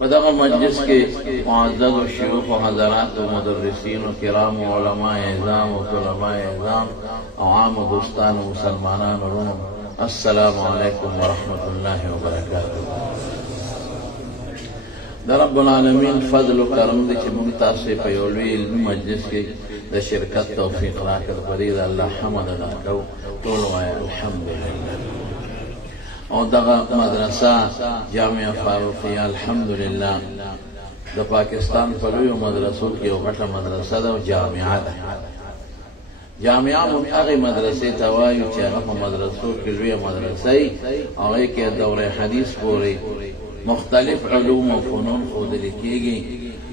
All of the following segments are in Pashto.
پدغه مجلس کې معزز و شیوخ و حضرات و مدرسین و کرام و علماء اعظام و طلباء اعظام و عام و دوستان و مسلمانان ورونو، السلام علیکم ورحمۃ اللہ وبرکاتہ. د رب العالمین فضل و کرم دی چې موږ تاسو په یو لوی علمي مجلس کې د شرکت توفیق راکړ. په دې د الله حمد ادا کوو. ټول وایي الحمدلله. او دغه مدرسه جامعه فاروقیه الحمدلله د پاکستان په لویو مدرسو کې یو غټه مدرسه ده او جامعه ده. جامعه موږ هغې مدرسې ته وایو چې هغه په مدرسو کې لویه مدرسه وي، هغې کې دوره حدیث پورې مختلف علوم و فنون ښودل کېږي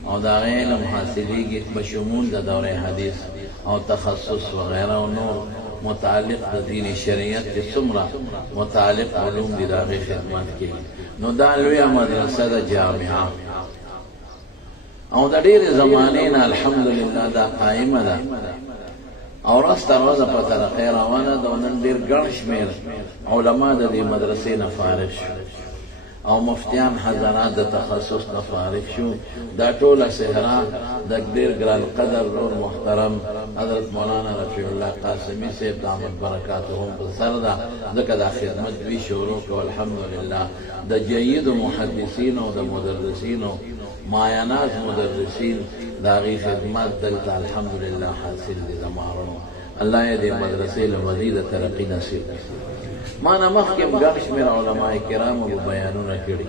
او د هغې علم حاصلېږي په شمول د دوره حدیث او تخصص وغیره او نور متعلق د دین شریعت کې څومره متعلق علوم دي د هغې خدمت کوي. نو دا لویه مدرسه ده جامعه او د ډېرې زمانې نه الحمدلله دا قایمه ده او ورځ تر ورځه په ترقۍ روانه ده. او نن ډېر ګڼ شمېر علما د دې مدرسې نه فارغ شو او مفتیان حضرات د تخصص نه فارغ شو. دا ټوله صحرا د ډېر ګران قدر نور محترم حضرت مولانا رفیع الله قاسمي صاحب دامت برکاتهم په سر ده، ځکه دا خدمت دوی شروع کړو. الحمدلله د جیدو محدثینو او د مدرسینو مایاناز مدرسین د هغې خدمت دلته الحمدلله حاصل دي. زما ورونو الله یې دې مدرسې له مزیده ترقي نصیب کړي. ما نه مخکې هم ګڼ شمېر علماء کرامو به بیانونه کړي.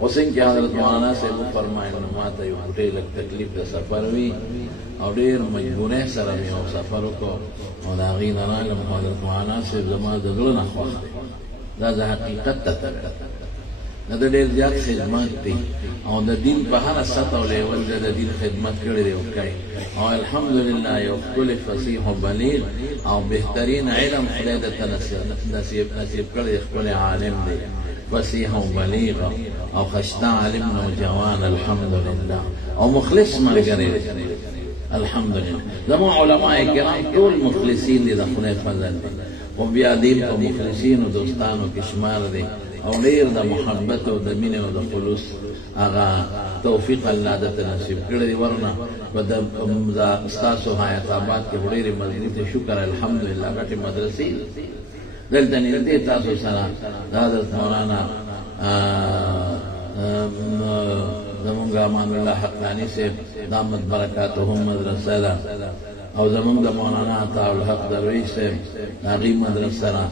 اوس چې حضرت مولانا صاحب وفرمایل نو ما ته یو ډېر لږ تکلیف د سفر وي او ډېر مجبورۍ سره مې یو سفر وکړو او د هغې نه راغلم. حضرت مولانا صاحب زما د زړه نه خوښ دی. دا د حقیقت ته دا د ډېر زیات خدمت دی او د دین په هره سطح او لیول د دین خدمت کړی دی او کوي. او الحمدلله یو ښکلی فصیح و بلیغ او بهترین علم خدای درته نصیب کړی دی. ښکلی عالم دی، فصیح و بلیغ او خشنه عالم نوجوان الحمدلله او مخلص ملګری دی. الحمدلله زموږ علماء کرام ټول مخلصین دي، د خدای فضل دی. او بیا دین په مخلصینو دوستانو کې شمار دی او ډېر د محبت او د مینې او د خلوص هغه توفیق الله درته نصیب کړی دی. ورنه په ستاسو حیات آباد کې ډېرې مضبوطې شکر الحمدلله غټې مدرسې دلته نږدې تاسو سره د حضرت مولانا زمونږ امان الله حقانی صاحب دامت برکاتهم مدرسه ده او زمونږ د مولانا عطا الحق درویش صاحب د هغې مدرسه ده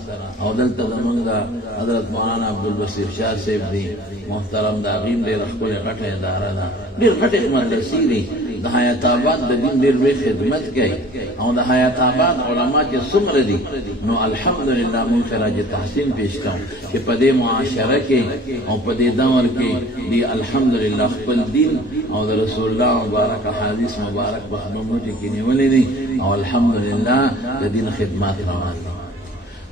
او دلته زمونږ د حضرت مولانا عبدالبصیر شاه صاحب دی محترم، د هغې هم ډېره ښکلې غټه اداره ده. ډېر غټې مدرسې دي. د حیات آباد د دین ډېر لوی خدمت کوي او د حیات آباد علما چې څومره دي نو الحمدلله موږ خراج تحسین پیش کوو چې په دې معاشره کې او په دې دور کې دی الحمدلله خپل دین او د رسول الله مبارک حدیث مبارک په خدمتو کې نیولې دي او الحمدلله د دین خدمات روان دي.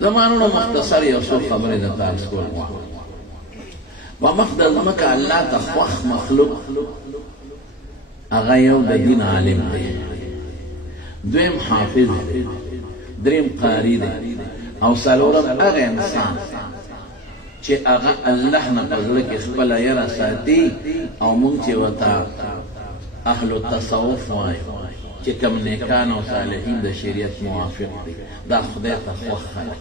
زمانونو مختصر یو څو خبرې درته عرض کوم. په مخ د ځمکه الله ته خوښ مخلوق هغه یو د دین عالم دی، دویم حافظ دی، دریم قاری دی او څلورم هغه انسان چې هغه الله نه په زړه کې خپله یره ساتي او موږ چې ورته اهل التصوف وایو چې کوم نیکان او صالحین د شریعت موافق دي، دا خدای ته خوښ خلک.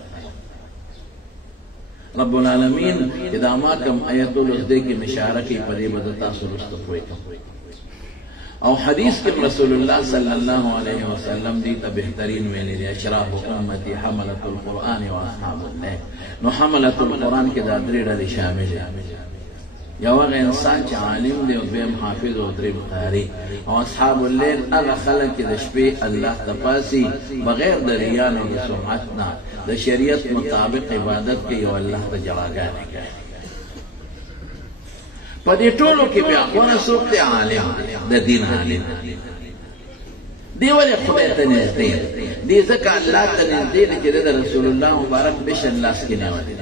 رب العالمین چې دا ما کوم آیت ولوستی کې اشاره کوي په دې به د تاسو وروسته پوه کړم. او حدیث کې رسول الله صلی الله علیه وسلم دی ته بهترین ویلي دی اشراف امتی حملة القرآن و اصحاب الليل. نو حملة القرآن کې دا درې ډلې شامل دي. یو هغه انسان چې عالم دی او دویم حافظ او دریم قاری او اصحاب الليل هغه خلک چې د شپې الله ته پاسي بغیر د ریا او د سمعت نه د شریعت مطابق عبادت کوي او الله ته جواګانې کوي. په دې ټولو کې بیا خونه څوک دی؟ عالم د دین عالم دی. ولې خدای ته نږدې دی؟ ځکه الله ته نږدې دی چې د رسول الله مبارک بشر لاس کې نیولی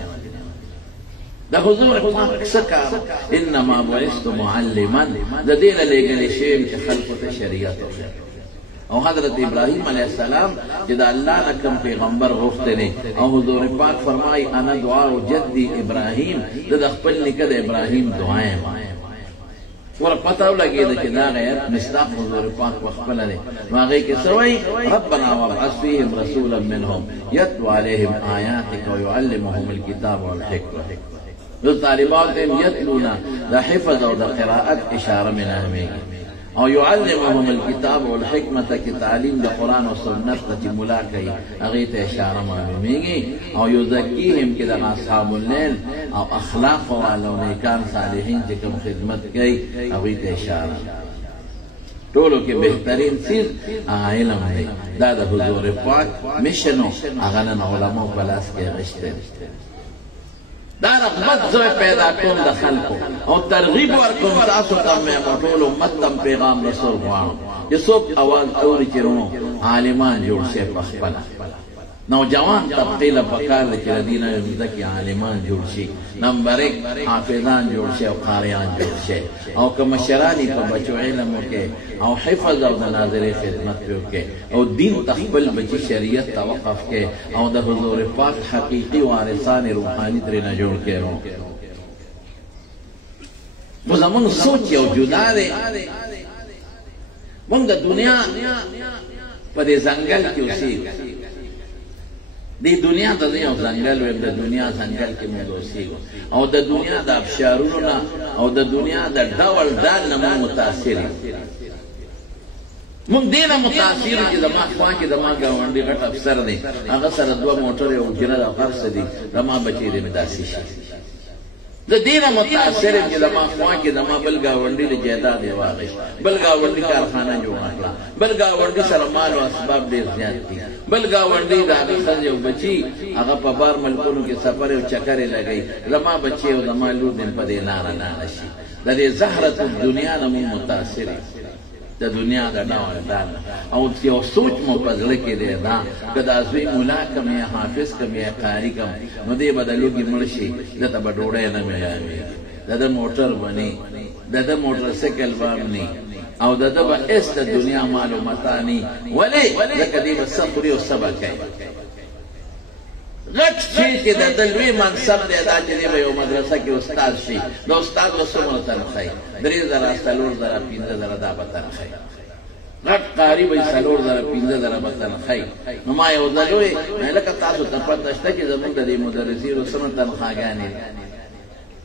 د حضور پاک څه کار؟ انما بعثت معلما، د دې نه لېږلی شوی یم چې خلکو ته شریعت وښیم. او حضرت ابراہیم علیہ السلام جدا اللہ نکم پیغمبر غفتے نے او حضور پاک فرمائی انا دعا جدی ابراہیم دا خپل نکد ابراہیم دعائیں ور پتہ لگی دا کہ دا غیرت مصداق حضور پاک وخپل نے واغی کے سوئی ربنا وابعث فیہم رسولا منہم یتلو علیہم آیاتک ویعلمہم الکتاب والحکمہ دو طالبات یتلونا دا حفظ او دا قراءت اشارہ من اہمیگی او يعلمهم الكتاب والحکمت کی تعلیم دا قرآن و سنت تا چی ملا کئی اغیت اشارہ معلومیگی او یزکیہم کی دا اصحاب اللیل او اخلاق والا و نیکان صالحین چی کم خدمت کئی اغیت اشارہ طولو کی بہترین چیز علم ہے دا دا حضور پاک مشنو اغنن علماء پلاس کے غشتے دا رغبت زوی پیدا کن دا خلقو او ترغیب ورکن تاسو تم میں مطول امت تم پیغام رسول خوانو یہ سوک آواز اوری چرونو عالمان جوڑ سے پخپلا نوجوان تبقیل پکار لچی ردینہ یمزدکی عالمان جوڑ شی نمبر ایک حافظان جوڑ شے او قاریان جوڑ شے او کمشرانی پا بچو علمو کے او حفظ او ناظر خدمت پیو کے او دین تخبل بچی شریعت توقف کے او دا حضور پاک حقیقی وارثان روحانی ترینا جوڑ کے رو وہ زمان سوچی او جدا دے منگ دا دنیا پا دے زنگل کیو سی دی دنیا دا دی زنگل ویم دا دنیا زنگل کی مدوسی او دا دنیا دا ابشارونا او دا دنیا دا ڈاول دال نمو متاثری مونگ دینا متاثر کی دما خوان کی دما گاونڈی غٹ افسر دی اگر سر دو موٹر او جنر او قرص دی دما بچی دی مداسی شا دا دینا متاثر کی دما خوان کی دما بل گاونڈی دی جیدہ دی واغش بل گاونڈی کارخانہ جو اکلا بل گاونڈی سر مال و اسباب دیر زیاد دی بل گاونڈی دا اگر خرج او بچی اگر پا بار ملکونو کی سفر او چکر لگئی دما بچی او دما لود دن پا دی نارا نارشی دا دی زہرت دنیا نمو متاثر دا دنیا دا ناو دانا او تیو سوچ مو پزلکی دے دا کدا ازوی مولا کم یا حافظ کم یا قاری کم نو دے بدلو کی مرشی دا تا بڑوڑے نمی آمی دا دا موٹر بنی دا دا موٹر سیکل بامنی او دا دا با اس دا دنیا معلومتانی ولی دا کدی با سفری و سبا کئی غٹ چیز کی دا دلوی منصب دے دا چیزی با یو مدرسہ کی استاد شی دا استاد و سمو تنخی دری ذرا سلور ذرا پینزه ذرا دا بتنخی غٹ قاری بای سلور ذرا پینزه ذرا بتنخی نما یو دلوی میں لکا تاسو تپتشتا کی زمان دا دی مدرسی رو سمو تنخاگانی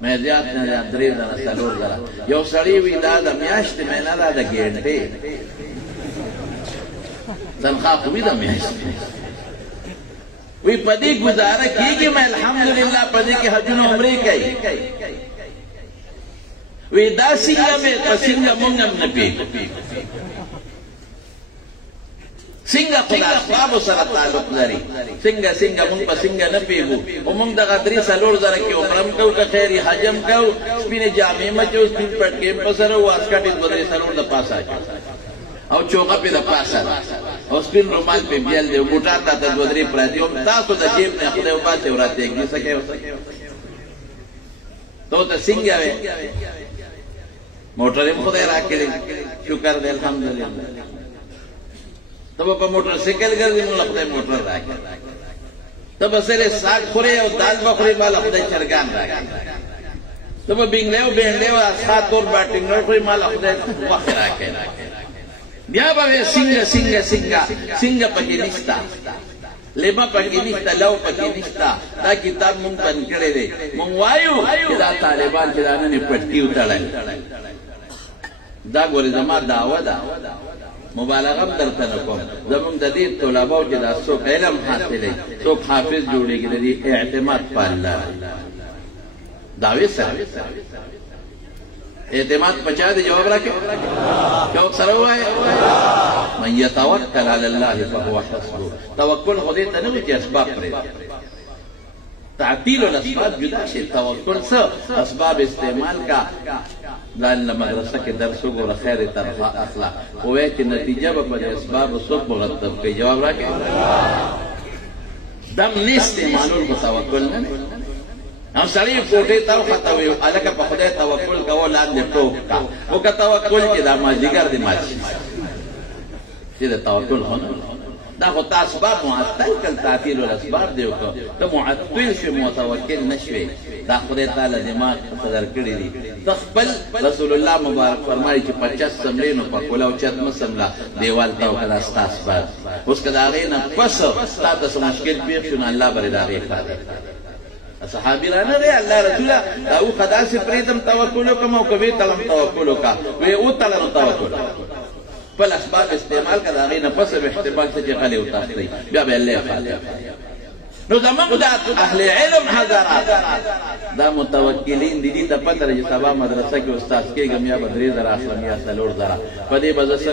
میں زیاد نا زیاد دری ذرا سلور ذرا یو سڑی وی دا دا میاشت میں نا دا گینٹے تنخواہ خوبی دا میاشت وی پدی گزارا کی گی میں الحمدللہ پدی کی حجون عمری کئی وی دا سنگا میں پسنگا منگم نپی سنگا خدا اسباب سر تعلق لری سنگا منگ پا سنگا نپیگو و منگ دا غدری سلور ذرا کی عمرم کو کا خیری حجم کو سپین جامعی مچو سپین پٹ کیم پسر و اسکاٹی بدری سلور دا پاسا او چوکا پی دا پاسا او سپین رومان پی بیل دے موٹار تا تا دودری پراتی او تاسو دا جیب نے خودے و باتے و راتے گی سکے ہو تو تا سنگا وے موٹرم خودے راکے دے شکر دے الحمدللہ تب پا موٹر سکل کر دی مولا خودے موٹر راکے تب سرے ساک خورے او دال بخوری مالا خودے چرگان راکے تب بینگلے و بینڈے و اسخات اور باٹنگر خوری مالا خودے وقت راکے بیا باوے سنگا پکی نشتا لما پکی نشتا لو پکی نشتا دا کتاب مونگ بند کرے دے مونگ وایو دا طالبان چدانا نے پٹکی اتڑا دا گوری زمان دعوی دا مبالغم در تنکم زمان دا دید طلباو چدا سوک علم حاصلے سوک حافظ جوڑے گی دا دی اعتماد پا اللہ دعوی سر اعتماد پچا دے جواب رکھے کیا سر ہوا ہے من یتوکل علی اللہ فہو حسبو توکل خودی تنوی چی اسباب پر تعطیل الاسباب جدا شے توکل سر اسباب استعمال کا لان مدرسہ کے درسوں کو خیر طرف اخلاق ہوئے کہ نتیجہ پر اسباب سب مغتب کے جواب رکھے دم نے استعمالوں کو توکل نہیں ہم سڑی کوٹے تاو خطاوی علاقہ پا خدای توکل کا وہ لاد دے ٹوک کا وہ کا توکل کی دا ماجیگر دی ماجی چې د توکل خو نه دا خو تا اسباب معطل کل تعطیل الاسباب دیو که ته معطل شوې متوکل نه شوې دا خدای تعالی دماغ قدر کړی دي ته خپل رسول الله مبارک فرمایي چې 50 سملې نو په کولا او چت مسملا دیوال ته وکړه ستا اسباب اوس که د هغې نه پس تا ته څه مشکل پېښ شو نو الله به د هغې ښه صحابي رانه دی الله رسوله دا اوښه داسې پرېږدم توکل وکړم او که ویې تړم توکل وکړه ویې وتړه نو توکل خپل اسباب استعمال کړه د هغې نه پس به احتمال څه چې غلې وتاخلئ بیا به الله فاتح نو زموږ دا اهل علم حضرات دا متوکلین دي دې ته پته ده چې سبا مدرسه کې استاد کېږم یا به 3000 اخلم یا 4000 په دې به زه څه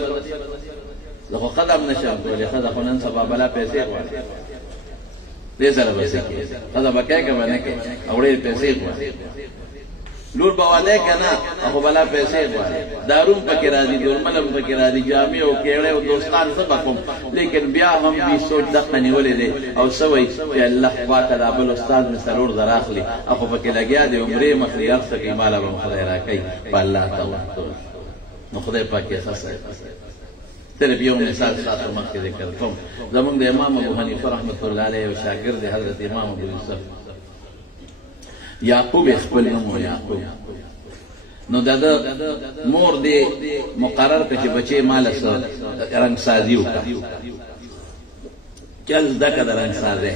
زه خو ښه هم نشم کولی ښځه خو نن سبا بلا پیسې غواړي دې سره به څه کېږي ښځه به کوې که به نه کوې او ډېرې پیسې غواړي لور به واده که نه خو بلا پیسې غواړي دارو هم پکې راځي دورمل هم پکې راځي جامې او کیړې او دوستان څه به کوم لیکن بیا هم دې سوچ دقه نیولې دی او څه وایي چې الله خوا ته دا بل استاد مې 4000 اخلي خو پکې لګیا دی عمرې مخلي هر څه کوي ماله به م خدای راکوي په الله توکل نو خدای پاک یې ښه صرف یو مثال ستاسو مخکې ذکر کوم زمونږ د امام ابو حنیفه رحمت الله علیه یو شاګرد حضرت امام ابو یوسف یعقوب خپل نوم و یعقوب نو د مور دې مقرر کړه چې بچی ماله څه رنګسازي وکړه چل زده کړه د رنګسازۍ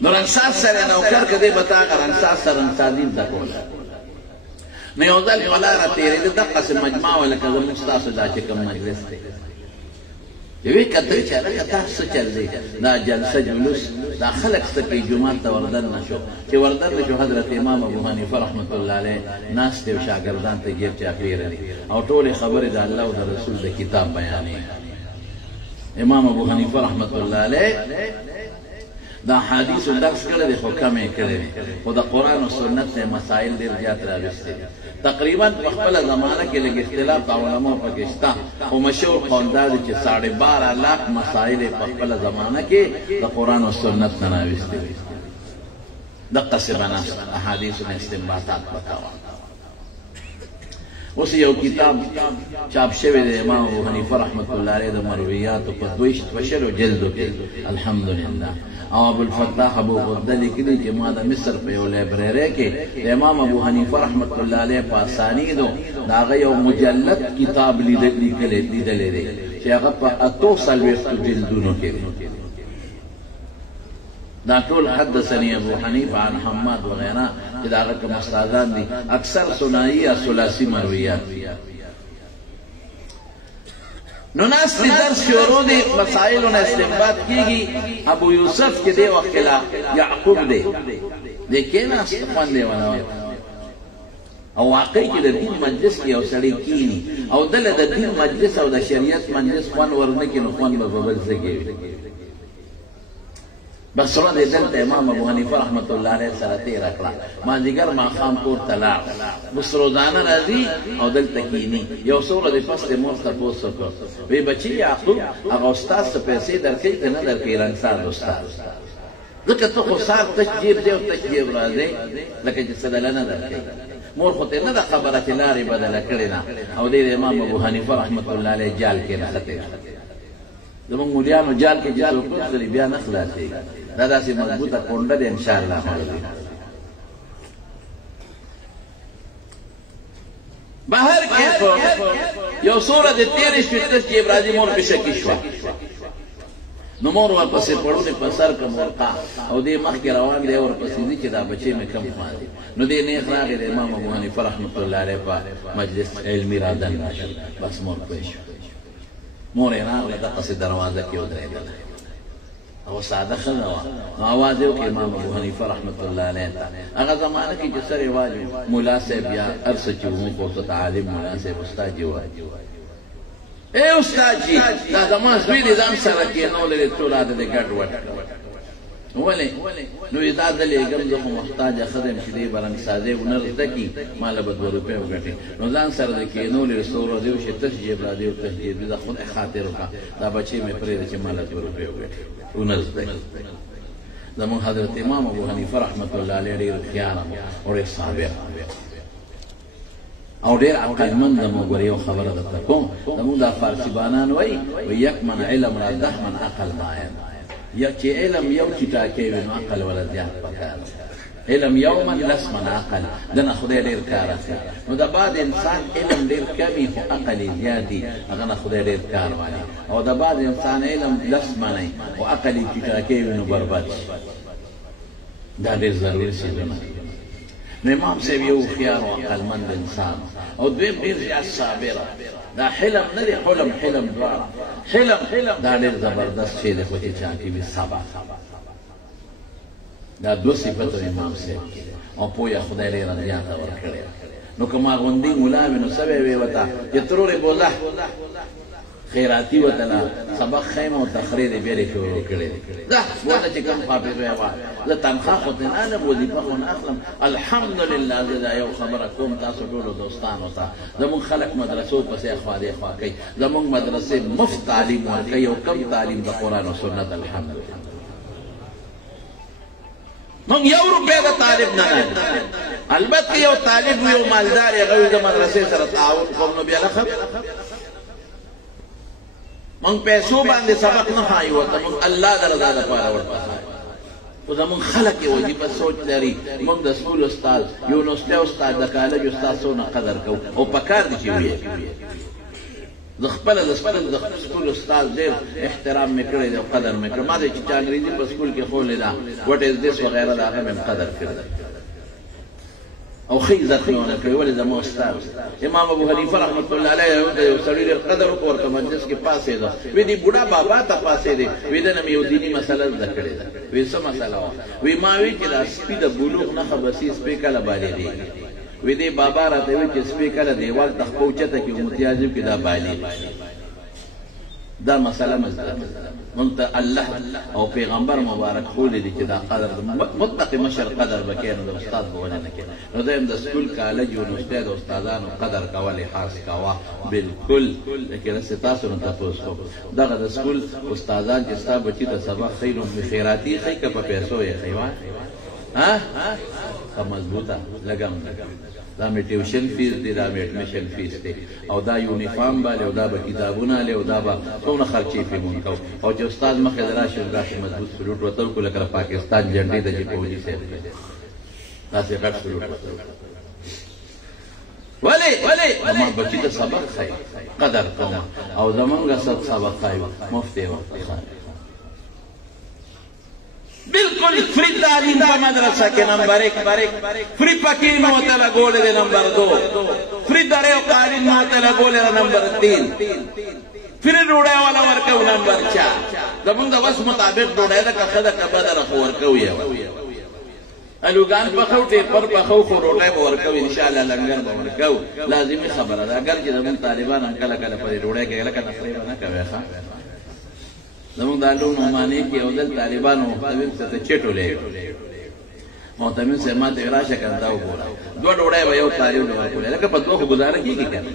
نو رنګساز سره نوکر که دی به تا هغه رنګساز سره رنګسازي زده کوله نو یو ځل په لاره تېرېده دقسې مجمع وه لکه زموږ ستاسو دا چې کوم مجلس دی یوې کتل چې هلکه دا څه چل دی دا جلسه جلوس دا خلک څه کوي جومات ته وردن نه شو چې وردن نه شو حضرت امام ابو حنیفه رحمت الله علیه ناست دی او شاګردان ته جیب چاپېره دي او ټولې خبرې د الله او د رسول د کتاب بیانې امام ابو حنیفه رحمت الله علیه دا حدیثو درس کړی دی خو کم یې کړی دی خو د قرآن و سنت نه مسایل ډېر زیات راویستي دي تقریبا په خپله زمانه کې لږ اختلاف د علماو پکې شته خو مشهور قول دا دی چې 12.5 لاک مسایل یې په خپله زمانه کې د قرآن و سنت نه راویستي دي دقسې به ناست احادیثو نه استنباطات وکوه اوس یو کتاب چاپ شوی دی امام ابو حنیفه رحمت الله علیه د مرویاتو په 22 جلدو کې الحمدلله او ابوالفتاح ابو غده لیکلي چې ما د مصر په یو لایبررۍ کې د امام ابو حنیفه رحمت الله علیه په اسانیدو د هغه یو مجلد کتاب لیدلی دی چې هغه په 48 جلدونو کې دی دا ټول حدثني ابو حنیفه عن حماد وغیره چې د هغه کوم استادان دي اکثر ثنائي یا ثلاثي مرویات نو ناست درس شروع دی مسائلو نه استنباط کیږي ابو یوسف چې دی وخت لا یعقوب دی کې ناست باندې ونه او واقعي چې د دین مجلس کې یو سړی کینی او دله د دین مجلس او د شریعت مجلس خوند ورنه کې نو خوند به بل څه کوي بس را دې دلته امام ابو حنیفه رحمت الله علیه سره تېره کړه مازدیګر ماښام کور ته لاړ بس روزانه راځي او دلته کیني یو څو ورځې پس د مور تپوس وکړ وی بچي یعقوب هغه استاد څه پیسې درکوي که نه درکوي رنګساز استاد ځکه ته خو سار تش جیب دی او تش جیب راځې لکه چې څه دله نه درکوي مور خو ته نه ده خبره چې لارې بدله کړې نه او دی د امام ابو حنیفه رحمت الله علیه جال کې نښتې زمونږ مولیانو جال کې چې څوک وڅښلي بیا نه خلاصېږي دا داسې مضبوطه کونډه ده انشاءالله بهر کې یو څو ورځې تېرې شوې تش جیب راځي مور پې شکي شوه نو مور ورپسې پړونې په سر کړم ورقا او دې مخکې روان دی ورپسې ځي چې دا بچی مې کم خوا دی نو دې نیغ راغی د امام ابو حنیفه رحمت الله علیه په مجلس علمي رادن راشي بس مور پوه شوه مور یې راغله دقسې دروازه کې ودرېدله او ساده ښځه وه نو اواز یې وکړ امام ابو حنیفه رحمت الله علیه ته هغه زمانه کې چې سر رواج ملا صاحب یا هر څه چې وموږ ورته عالم ملا صاحب استاد جي وایي اے استاد جی دا زما زوی دې ځان سره کېنولی دی ټول عادت یې ګډ وډ ولې نو یې دا دلېږم زه خو محتاجه ښځه یم چې دې به رنګسازۍ هنر زده کړي ما له به 2 روپۍ وګټې نو ځان سره دې کېنولی دی څو ورځې وشي تش جیب را دی او تش جیب دی دا خدای خاطر وکړه دا بچی مې پرېږده چې ما له 2 روپۍ وګټې هنر زده کړي زموږ حضرت امام ابو حنیفه رحمت الله علیه ډېر هوښیار او ډېر صابر او ډېر عقلمند د موږ یو خبره درته کوم زموږ دا فارسي بانان وایي یک من علم را 10 من عقل مایم یا چې علم یو چې ټاکې وي نو عقل ولا زیات پکار علم یوما لس من عقل دنه خدای ډېر کار اخلي نو د بعد انسان علم ډېر کمی خو عقل یې زیات دي هغه نه خدای ډېر کار وایي او د بعد انسان علم لس منی خو عقل یې چې ټاکې وي نو برباد شي دا ډېر ضروري څیزونه نو امام صاحب یو هوښیار او عقلمند انسان او دویم ډېر زیات صابره دا حلم نه دی حلم دواړه حلم دا ډېر زبردست شی دی خو چې چا کې وي صبر دا دو صفتو امام صاحب او پویا خدای ډېره زیاته ورکړې نو که ما غوندې ملا وي نو څه به وې ورته چې ترورې بوله خیراتی وتلا سبق خیم او تقریر بیا یې شروع کړی دا وته چې کوم حافظ وایي زه تنخواه خو ته نه وظیفه خو نه اخلم الحمدلله زه دا یو خبره کوم تاسو ټولو دوستانو ته زمونږ خلک مدرسو پسې خوا دې خوا کوي زمونږ مدرسې مفت تعلیم ورکوي او کم تعلیم د قرآن او سنت الحمدلله مونږ یو روپۍ د طالب نه البته یو طالب یو مالدار یې هغوی د مدرسې سره تعاون کوم نو بیا ښه مونږ پیسو باندې سبق نه ښایو ورته مونږ الله د رضا دپاره ورته ښایو خو زمونږ خلک یې وظیفه سوچ لري مونږ د سکول استاد یونیورسټۍ استاد د کالج استاد څونه قدر کوو او پکار دي چې ویې زه خپله د سکول استاد ډېر احترام مې کړی دی او قدر مې کړی ما دی چې چا انګریزي په سکول کې ښوولې ده وټ از دس وغیره د هغه مې قدر کړی او ښه عزت مې ونه کړی ولې زما استاد امام ابو حنیفه رحمت الله علیه یو سړي ډېر قدر وکړ ورته مجلس کې پاڅېده وی دې بوډا بابا ته پاڅېدې وی ده نه مې یو دیني مسله زده کړې ده وی څه مسله وه وی ما وی چې دا سپي د بلوغ نښه بسي سپی کله بالغېږي وی دې بابا راته وی چې سپی کله دیوال ته خپه اوچته کړي متیازم کې دا بالغ دا مسله مزده مونږ ته الله او پیغمبر مبارک ښودلی دي چې دا قدر مطلق مشر قدر به کوې نو د استاد به ولې نه کوې نو دویم د سکول کالج یونیورسټۍ د استادانو قدر کوه لحاظ کوه بالکل لیکن هسې تاسو نه تپوس کوم دغه د سکول استادان چې ستا بچي ته سبق ښیي نو خیراتي ښیي که په پیسو یې ښیي ښه مضبوطه لګم دا مې ټیوشن فیس دی دا مې ایډمیشن فیس دی او دا یونیفارم به لې او دا به کتابونه لې او دا به څومره خرچې پرې مونږ کوو او چې استاد مخې ته راشي راشي مضبوط سلوټ ورته وکړو لکه د پاکستان جنډې ته چې فوجي صاحب داسې غټ سلوټ ورته ولې زما بچي ته سبق ښایي قدر کوم او زمونږ سبق ښایي مفتې ورته ښایي بالکل فری تعلیم په مدرسه کې نمبر 1 فری پکې نو ته لګولې د نمبر 2 فری درې او قالین نو ته لګولې د نمبر 3 فری ډوډۍ والا ورکو نمبر 4 زمونږ د وس مطابق ډوډۍ د کخه د کبدر خو ورکو یو الوګان په خو ته پر په خو روټۍ به ورکو ان شاء الله لنګر به ورکو لازمي خبره ده اگر چې زمونږ طالبان هم کله کله په ډوډۍ کې لکه تقریبا نه کوي ښه زمونږ د علوم نعماني کې یو ځل طالبانو محتمل څه چټ ولې محتمل صاحب ما ته راشه کنه دا وګوره دوه ډوډۍ به یو طالب له ورکولی لکه په دوه خو ګزاره کېږي که نه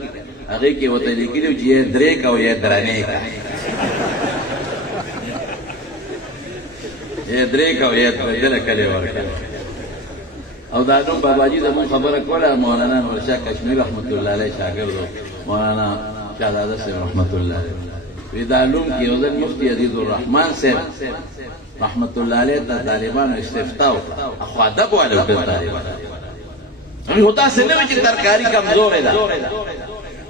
هغې کې ورته لیکلي چې یې درې که او یې درنې که یې درې که او یې دله کلې ورکړه او دا نوم باباجي زمونږ خبره کوله مولانا نورشاه کشمیر رحمت الله علیه شاګرد مولانا شهزاده صاحب رحمت الله علیه وی دا علوم کې یو ځل مفتي عزیز الرحمن صاحب رحمت الله علیه ته طالبانو استفتاء وکړه خو ادب والا وکړه طالبانو خو داسې نه وي چې ترکاري کمزورې ده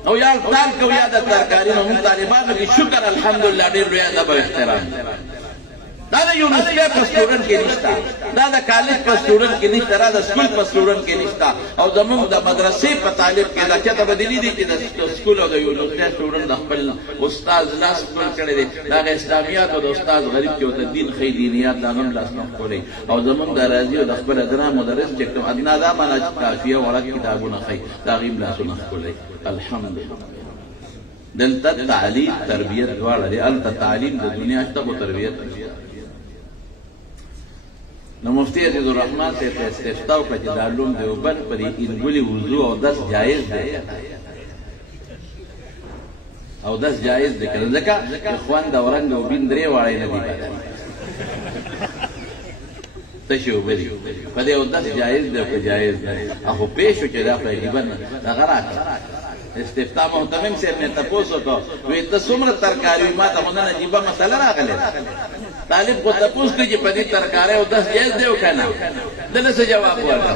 او یا دال کو یا د ترکاري نو موږ طالبانو کې شکر الحمدلله ډېر لوی ادب او احترام دا د یونیورسټۍ په سټوډنټ کې نشته دا د کالج په سټوډنټ کې نشته دا د سکول په سټوډنټ کې نشته او زموږ د مدرسې په طالب کې دا چاته بدلی دي چې د سکول او د یونیورسټۍ سټوډنټ د خپل استاد لاس خپل کړی دی دا د اسلامیات او د استاد غریب چې ورته دین ښیي دینیات د هغه هم لاس نه ښکلوي او زموږ د راضي او د خپل ادنا مدرس چې کوم ادنا دا معنا چې کافیه ورک کتابونه ښیي د هغې هم لاسونه ښکلوي الحمدلله دلته تعلیم تربیت دواړه دی هلته تعلیم د دنیا شته خو تربیت نو مفتی عزیز الرحمن سے استفتاء وکړه چې د علوم دیوبند په دې انګولي وضو او دس جایز دی او دس جایز دی که ځکه اخوان د ورنګ او بین درې واړی نه دي تشي وبدي فدي اوداس جائز ده که جائز ده اخو پیشو چې دا په عجیبن هغه راکړه استفتاء محتمم سے نے تپوسو کو وی ته څومره ترکاری ما ته نه عجیبه مسله راغله طالب کو تپوس کوي چې په دې ترکارې او 10 جائز دی وکنه دله څه جواب ورکړه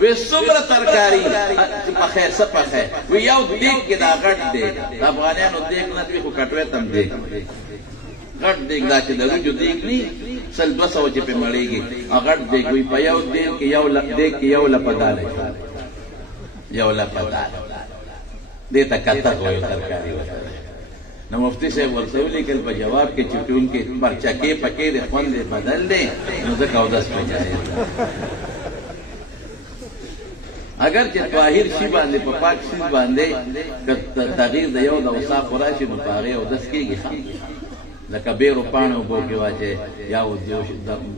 وی څومره ترکاری په خیر څه پخه وی یو دیګ کې دا غټ دی افغانانو دیګ نه دی خو کټوي تم دی غټ دیګ دا چې دغه جو دیګ نی سل 200 چې په مړیږي غټ دیګ وی په یو دیګ کې یو دیګ کې یو لپداله یو لپداله دې ته کته کوي ترکاری نو مفتی صاحب ورته ولیکل په جواب کې چې ټول کې پرچکه پکې د خوند بدل دي نو ځکه او 10 پنځه اگر چې طاهر شي باندې په پاک شي باندې تغییر د یو د اوصاف راشي نو پاره او 10 کېږي لکه بیرو پانو بو کې واچي یا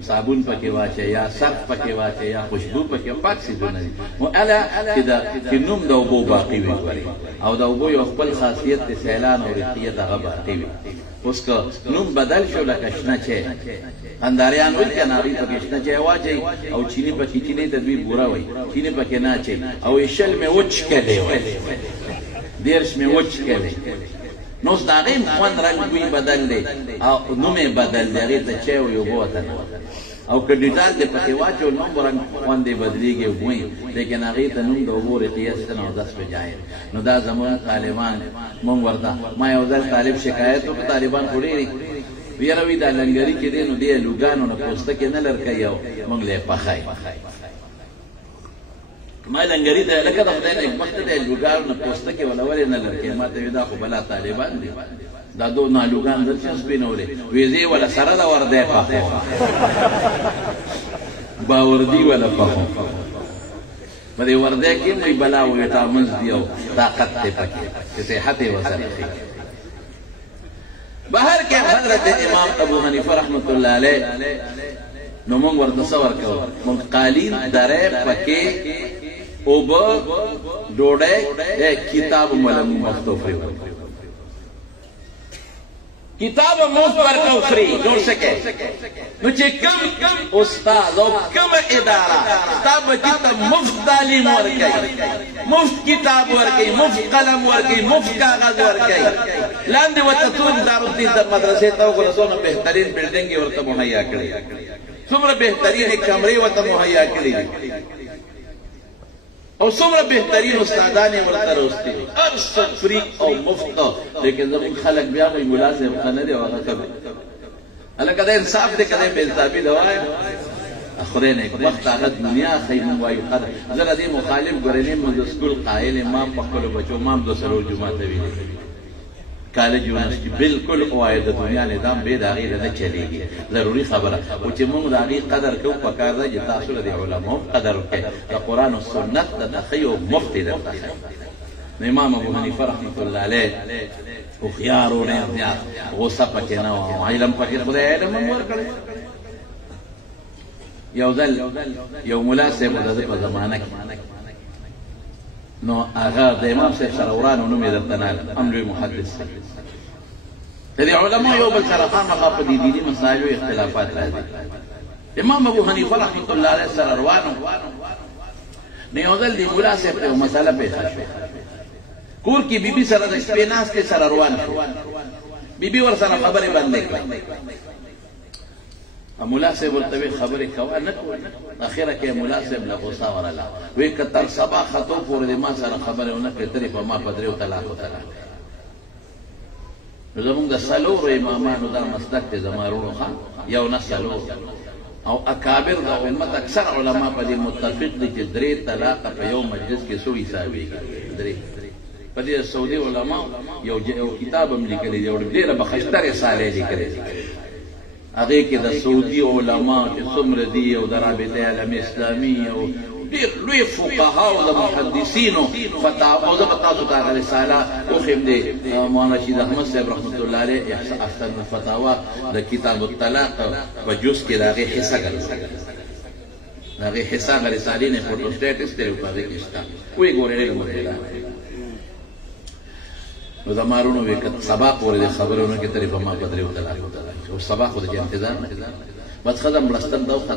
صابون پکې واچي یا صرف پکې واچي یا خوشبو پکې پاک شي نه او الا چې نوم د اوبو باقی وي او د اوبو یو خپل خاصیت د سیلان او رقیت هغه باقی وي اوس که نوم بدل شو لکه شنه چې انداریان ویل کنه ری پکې شنه چې واچي او چینی پکې چینی د دوی بورا وي چینی پکې نه چي او شل مې وچ کړي وي دیرش مې وچ کړي نو ستاغیم خوان رنگ کوئی بدل دے او نومے بدل دے اگر تا چے ہوئی وہ اتنا او کڈیٹال دے پتے واچو نوم رنگ خوان دے بدلی گے ہوئی لیکن اگر تا نوم دے وہ ریتیستن او 10 پہ جائے نو دا زمان طالبان مونگ وردا ما یوزل طالب شکایتو کہ طالبان پوڑی ری ویروی دا لنگری چی دے نو دے لوگانو نا پوستکی نلرکی او مونگ لے پخائی ما لنګری ته لکه د خدای نه وخت ته لوګار نه پوسټه کې ولولې نه لري ما ته ودا خو بلا طالبان دي دا دو نه لوګان درڅ سپینولې ویزه ولا سره دا ورده پخو باوردی ولا پخو په دې ورده کې مې بلا وېټا منځ دیو طاقت ته پکې چې صحت وسره بهر کې حضرت امام ابو حنیفه رحمت الله علیه نو موږ ورته څور کوو موږ قالین درې پکې او با ډوډۍ کتاب ملم مفتوفری کتاب مفت ورکو فری جوړ سکے نو چې کم استاد او کم اداره کتاب جته مفت تعلیم ورکړي مفت کتاب ورکړي مفت قلم ورکړي مفت کاغذ ورکړي لاندې وته ټول دارالدین د مدرسې ته وګورئ بهترین بلډینګ ورته مهیا کړي څومره بهترین کمرې ورته مهیا کړي او څومره بهترین استادان ورته راوستي هر څه فری او مفت لیکن زموږ خلک بیا وایي مولا صاحب نه دی هغه کوي هلکه دا انصاف دی که دی بې انصافي ده وایه خدای نیک بخت هغه دنیا ښایي موږ وایو زه له دې مخالف ګورنې موږ د سکول قایل ما په خپلو بچو ما هم 2 سلور جمعه ته ویلي کالج یونیورسٹی بالکل قواعد دنیا نظام بے د هغې نه چلېږي ضروري خبره خو چې موږ د هغې قدر کوو پکار ده چې تاسو له د علماو قدر وکړئ د قرآن و سنت د تخی او مفت یې درته ښیي نو امام ابو حنیفه رحمت الله علیه هوښیار و ډېر زیات غصه پکې نه وه علم پکې خدای علم هم ورکړی یو ځل یو ملا صاحب د ده په زمانه کې نو هغه د امام صاحب سره ورانو نوم یې درته نه هم لوی محدث دی د دې علماو یو بل سره خامخا په دې دیني مسایلو اختلافات راځي امام ابو حنیفه رحمت الله علیه سره روانو نو یو ځل د ملا صاحب ته یو مسله پیښه شوه کور کې بیبي سره د شپې ناستې سره روان شو بیبي ورسره خبرې بندې کړې مولا صاحب ورته خبرې کوه نه کوه اخره کې مولا صاحب له غوسه ورله وی که تر سبا خطو پورې د ما سره خبرې ونه کړې ترې په ما په دریو طلاق وطلاق نو زمونږ د څلورو امامانو دا مسلک دی زما وروڼو ښه یو نه څلور او اکابر د امت اکثر علما په دې متفق دي چې 3 طلاق په یو مجلس کې څو حسابېږي 3 په دې سعودي علما یو کتاب هم لیکلی دی ډېره بخښته رساله لیکلې هغې کې د سعودي علما چې څومره دي او د رابطې عالم اسلامي او ډېر لوی فقهاو د محدثینو فتاوا زه به تاسو ته هغه رساله وښیم د مولانا رشید احمد صاحب رحمت الله علیه احسن الفتاوا د کتاب الطلاق په جز کې د هغې حصه د هغې حصه هغه رسالې نه فوټوسټیټ ایستلی په هغې کې شته ویې ګورې ډېره مفیده نو زما وروڼو وی که سبا پورې د خبرونو کې ترې په ما په دریو طلاق او سبا خو د انتظار نه بس ښځه مړستن ته وخته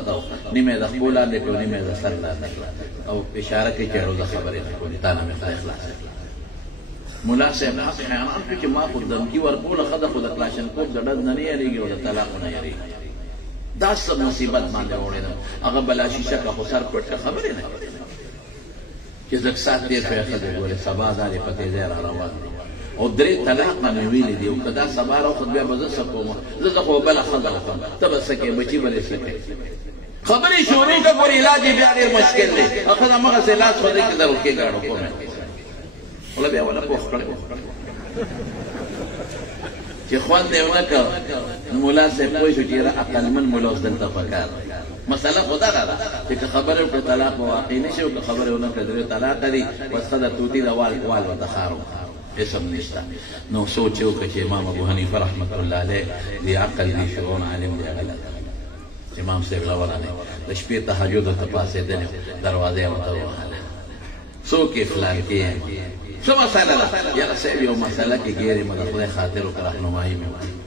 نیمه یې د خپو لاندې کړو نیمه یې د سر لاندې کړه او اشاره کوي چې روزه خبرې نه کولې تا نه مې خدای خلاص کړي ملا صاحب هغه حیران شو چې ما خو دمکي ورکوله ښځه خو د کلاشنکوف د ډز نه نه یېرېږي او د طلاقو نه یېرېږي دا څه مصیبت باندې وړېدم هغه بلا شیشه که خو سر پټ که خبرې نه کوي چې لږ ساعت تېر کړی ښځې ګورې سبا دا دې په تېزۍ را روان دي او درې طلاق به مې ویلي دي او که دا سبا راوخت بیا به زه څه کوم زه خو بله ښځه وکړم ته به څه کوې بچي به دې څه کوې خبرې شروع که ګورې علاج یې بیا ډېر مشکل دی او ښځه همغسې لاس خو دی چې د روکې ګاډو کوم ولا بیا ولا پوخ کړی چې خوند یې ونه کړ ملا صاحب پوه شو چې یاره عقلمن ملا اوس دلته پکار مسله خو دغه ده چې که خبرې وکړې طلاق به واقع نه شي او که خبرې ونه کړې درې طلاقه دي بس ښځه توتي ده وال ورته خارو اسم نشته نو سوچ یې وکړه چې امام ابو حنیفه رحمت الله علیه دې عقل دې شعور عالم دی غلط امام صاحب راورغی د شپې تهجد ته پاڅېدلی دروازه یې ورته ووهله څوک یې فلان کې یم څه مسله ده یاره صاحب یو مسله کې ګیرې مه د خدای خاطر وکړه رهنمایي مې وکړه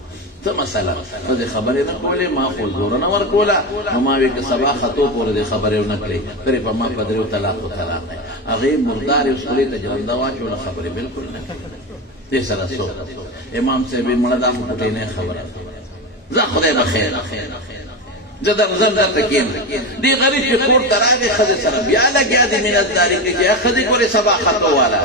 څه مسله ښځې خبرې نه کولې ما خو زوره نه ورکوله نو ما ویې که سبا خطو پورې دې خبرې ونه کړې پرې په ما په دریو طلاقو طلاق دی هغې مردارې اوس خولې ته جرنده واچوله خبرې بلکل نه کړې دې سره څوک امام صاحب یې مړه دا خو پټینۍ خبره ځه خدای به خیر زه درځم درته کښېنم دې غریب چې کور ته راغی ښځې سره بیا لګیا دي مینتداري کوي چې ښځې ګورې سبا خطو والا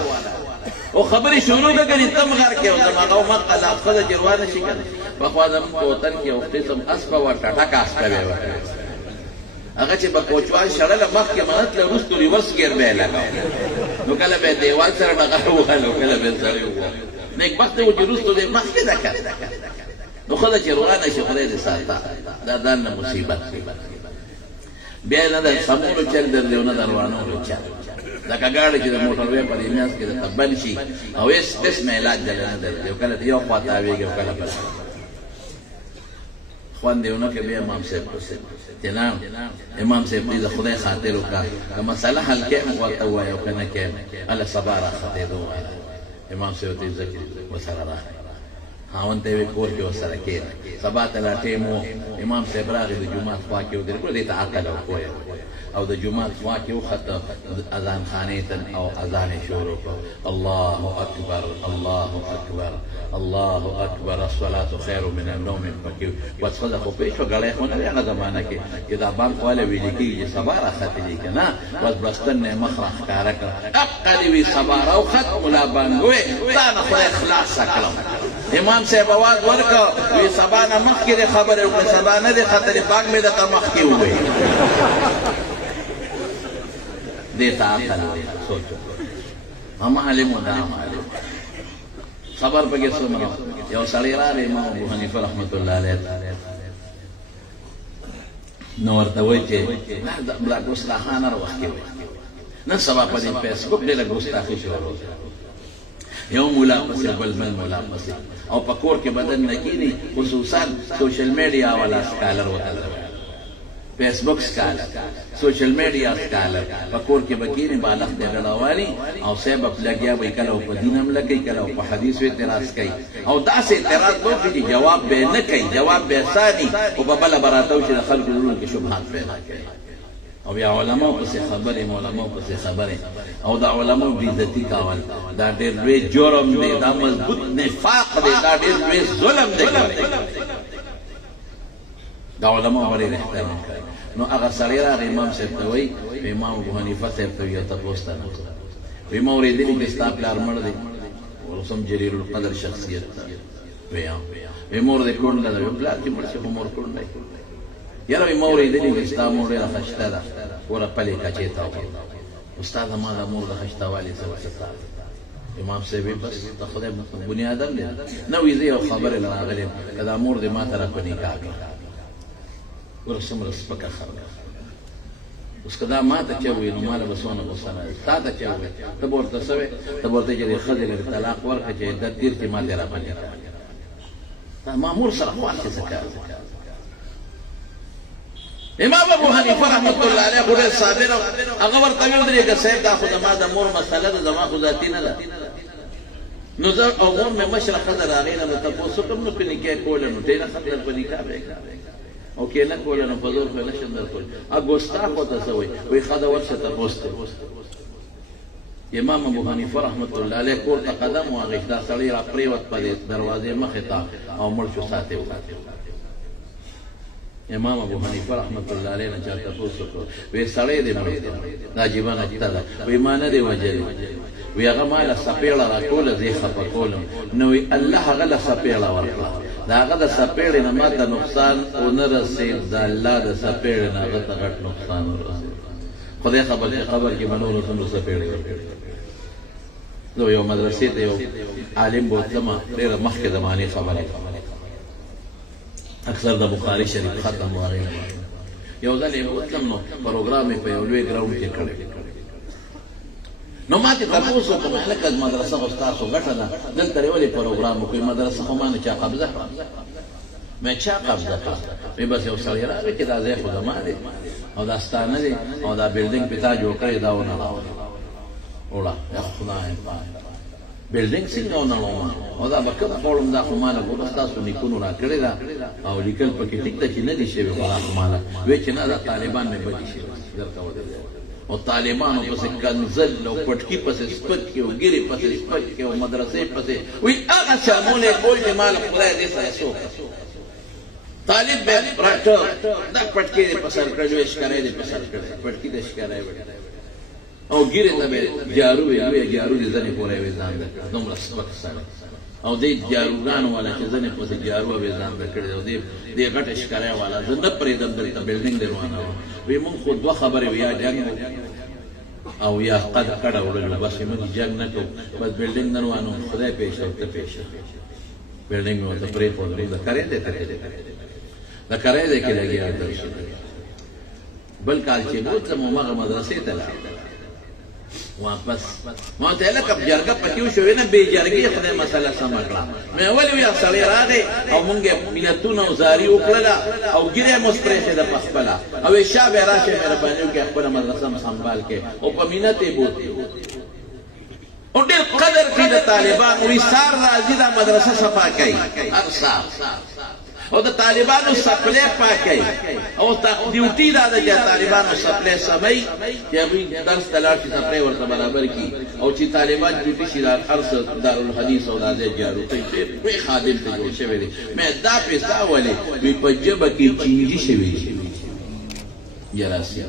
او خبرې شروع که ګنې ته م غر کې او زمهغه عمر قضا ښځه چې روانه شي که نه پخوا زموږ په وطن کې یو قسم اسپه وه ټټکه اسپه به یې وکړه هغه چې به کوچوال شړله مخکې منت له وروستو ریورس ګیر به یې لګاو نو کله به یې دیوال سره ډغره ووهل او کله به یې سړی ووهل نیکبخته و چې وروستو دې مخکې ده که نو ښځه چې روانه شي خدای دې ساته دا ځان نه مصیبت بیا یې نه د سمولو چل درځي او نه د روانولو چل لکه ګاډی چې د موټروې په دې میاس کې درته بند شي او هېڅ قسمه علاج دله نه درځي او کله یو خوا تاوېږي او کله بل خوند یې ونه کړې بیا امام صاحب چې نه امام صاحب دې د خدای خاطر وکړه که مسله حل کړم ورته ووایه او که نه کړم هله سبا راختېدو وایه امام صاحب ته یې ځکه ورسره راغی خاوند ته یې ویې کور کې ورسره کښېنه سبا ته لا ټیم و امام صاحب راغی د جومات خوا کې ودرېد کړو دې ته عقل او پوهه او د جومات خوا کې وخته اذان خانې ته او اذان یې شروع کړو الله اکبر الله اکبر الله اکبر الصلاة خیر من النوم پکې بس ښځه خو پوه شوه ګړی خو نه دی هغه زمانه کې چې دا بانک والا ویلې کېږي چې سبا راختلي که نه بس بړستن نه یې مخ راښکاره کړه حقه دې وي سبا راوخت ملا بانګ ووې تا نه خدای خلاصه کړم امام صاحب آواز ورکړ وی سبا نه مخکې دې خبرې وکړې سبا نه دې ختلې بانګ مې درته مخکې ووایي دې ته عقل سوچ هم عالم و دا هم عالم خبر پکې څومره یو سړی راغی امام ابو حنیفه رحمت الله علیه نو ورته وایي چې دا ګستاخانه وخت کې نن سبا په دې فیسبوک ډېره ګستاخي شروع یو مولا پسې بل مولا پسې او په کور کې بدن نه کېني خصوصا سوشل میډیا والا سکالر وته فیسبوک سکالر سوشل میډیا سکالر په کور کې به کېني بالغ دی ډډاوالي او صاحب لګیا به کله په دین هم لګي کله په حدیث اعتراض کوي او داسې اعتراض وکړي چې جواب به نه کوي جواب به ثاني او په بله به راته وشي د خلکو زړونو کې شبهات پیدا کوي او بیا علماء پسې خبرې علماء پسې خبرې او دا علماء بېعزتي کول دا ډېر لوی جرم دی دا مضبوط نفاق دی دا ډېر لوی ظلم دی دا علماء ولې احترام کوي نو هغه سړی راغی امام صاحب ته وایي امام ابو حنیفه صاحب ته وایي تپوس ته نه وایي ما اورېدلي چې ستا پلار مړ دی اوس هم جلیل القدر شخصیت ده وایي مور دې کونډه ده وایي پلار چې مړ شي خو مور کونډه وي یاره وایي ما اورېدلي چې ستا مور ډېره خشته ده وره پلې کچې ته استاده ما دا مور د خشتوالي څه وسه امام صاحب بس د خدای بنیادم دی نه وایي زه یو خبرې له راغلی یم که دا مور دې ما ته را په نکاح کړه ګوره څومره سپکه خبره اوس که دا ما ته چا ووایي نو ما له به څونه غوسه نه تا ته چا ووایي ته به ورته څه وایې ته به ورته چې دې ښځې لرې طلاق ورکړه چې عدت تېر کړي ما دې را په نکاح دا مامور سره خوار چې څه کار امام ابو حنیفه رحمت الله علیه خو ډېر صابر هغه ورته ویل درېږه صاحب دا خو زما د مور مسله ده زما خو ذاتي نه ده نو زه او مور مې مشره ښځه راغېله نو تپوس وکړم نو په نکاح کوله نو ډېره ښه په نکاح به او کې نه کوله نو په زور خو نه شم درکول ګستاخ ورته څه وایي وایي ښه ده ورشه تپوس دی امام ابو حنیفه رحمت الله علیه کور ته قدم واغېست دا سړی را پرېوت په دې دروازې مخې ته او مړ شو ساتې وکړه امام ابو حنیفه رحمت الله علیه نه چا تپوس وکړو وی سړی دی مړ دی دا عجیبه نکته ده وی ما نه دی وژلی وی هغه ما له څپېړه راکوله زه یې خفه کولم نو وی الله هغه له څپېړه ورکړه د هغه د څپېړې نه ما ته نقصان ونه رسېد د الله د څپېړې نه هغه ته غټ نقصان ورسېد خدای خبر چې قبر کې به نورو څومره څپېړې ورکړي زه یو مدرسې ته یو عالم بوتلمه ډېره مخکې زمانې خبره اکثر د بخاري شریف ختم وغیره یو ځل یې بوتلم نو پروګرام یې په یو لوی ګراونډ کې کړی نو ما ته تپوس وکړم هلکه مدرسه خو ستاسو ګټه ده دلته یې ولې پروګرام وکړئ مدرسه خو ما نه چا قبضه کړه مې چا قبضه کړه وی بس یو سړی راغی چې دا ځای خو زما دی او دا ستا نه دی او دا بلډینګ پې تا جوړ کړی دا ونړوه وړه یا خدای پاک بلډینګ څنګه ونړوم او دا به کوم خوړم دا خو ماله ګوره ستاسو نیکونو راکړې ده او لیکل پکې ټیک ده چې نه دي شوي خو دا خو ماله وی چې نه دا طالبان مې بدي شوي درته ودرېږه او طالبانو پسې کنزل او پټکي پسې سپټکي او ګیرې پسې سپټکي او مدرسې پسې وی هغه چامونه یې کول چې ماله خدای دې سره څوک طالب به راټه دا پټکي دې په سر کړی وی ښکاری دې په سر کړی پټکي دې ښکاری وی او ګیرې ته به جارو وی لویه جارو دې ځنې پورې وی ځان ده دومره سپک سړی او دې جاروګانو والا چې ځنې پسې جارو وی ځان ده کړی او دې غټه ښکاری والا زه نه پرېږدم دلته بلډینګ دې روانه وه وی مونږ خو دوه خبرې وي یا جنګ او یا قد کډه وړلو بس موږ جنګ نه کوو بس بلډینګ نه روانو خدای پېښه او ته پېښه بلډینګ مې ورته پرېښودلو د کرې دی د کرې دی کې لګیا درشه بل کال چې بوتلم هماغه مدرسې ته لاړم واپس ما ته هلکه جرګه پکې وشوې نه بې جرګې خدای مسله سمه کړه مې ولې وی سړی راغی او مونږ یې مینتونه او زاري وکړله او ګیرې مو سپرېښېده په خپله او وی شا بیا راشئ مهرباني وکړئ خپله مدرسه م سنبال کړئ او په مینت یې بوتلي او ډېر قدر کوي د طالبان وی سار راځي دا مدرسه صفا کوي هر سار او د طالبانو سپلې پاکي او ډیوټي دا ده چې طالبانو سپلې سمي چې هغوی درس ته لاړ شي سپلې ورته برابر کړي او چې طالبان ډیوټي شي دا هر څه دارالحدیث او دا ځای جارو کوي لوی خادم ته جوړ شوی دی مې دا پیسه ولې وی په ژبه کې چینجي شوي دي جراسي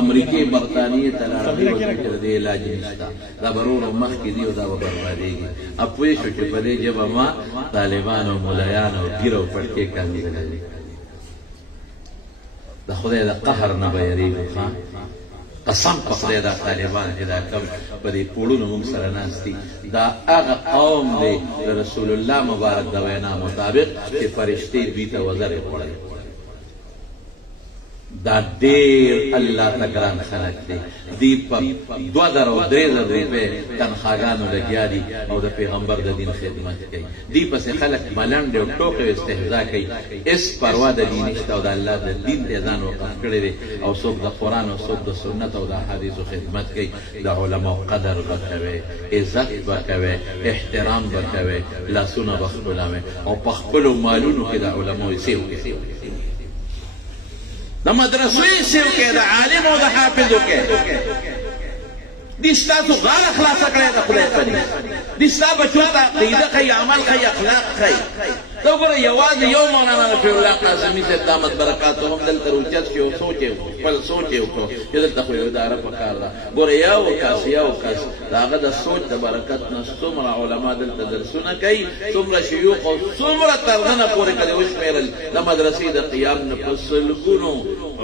امریکې برطانیې ته لاړې ورته د دې علاج نشته دا به ورو مخکې دي او دا به بربادېږي اب پوه شو چې په دې ژبه ما طالبان او ملایان او ګیر او پټکې کنځلې د خدای د قهر نه به یېرېږو ښه قسم په خدای دا طالبان چې دا کم په دې پوړونو موږ سره ناست دي دا هغه قوم دی د رسول الله مبارک د وینا مطابق چې فرشتې دوی ته وزرې خوړلې دا ډېر الله ته ګران خلک دی دوی په 2000 او 3000 روپۍ تنخواګانو لګیا دي او د پیغمبر د دین خدمت کوي دوی پسې خلک ملنډې او ټوکې او استهزا کوي هېڅ پروا د دین نشته او د الله د دین ته ځان وقف کړی دی او څوک د قرآن او څوک د سنت او د احادیثو خدمت کوي د علماو قدر به کوئ عزت به کوئ احترام به کوئ لاسونه به ښکلوئ او په خپلو مالونو کې د علماو سیو کوئ د مدرسو یې سیو کې د عالم او د حافظو کې دي ستاسو غاړه خلاصه کړې ده خدای په دې دي ستا بچو ته عقیده ښیي عمل ښیي اخلاق ښیي ته وګوره یوازې یو مولانا رفیع الله قاسمي صاحب دامت برکاتو هم دلته راوچت شي او سوچ یې خپل سوچ یې وکړو چې دلته خو یو اداره پکار ده ګوره یو کس د هغه د سوچ د برکت نه څومره علما دلته درسونه کوي څومره شیوخ او څومره ترغنه پورې که دې وشمېرل د مدرسې د قیام نه په سلګونو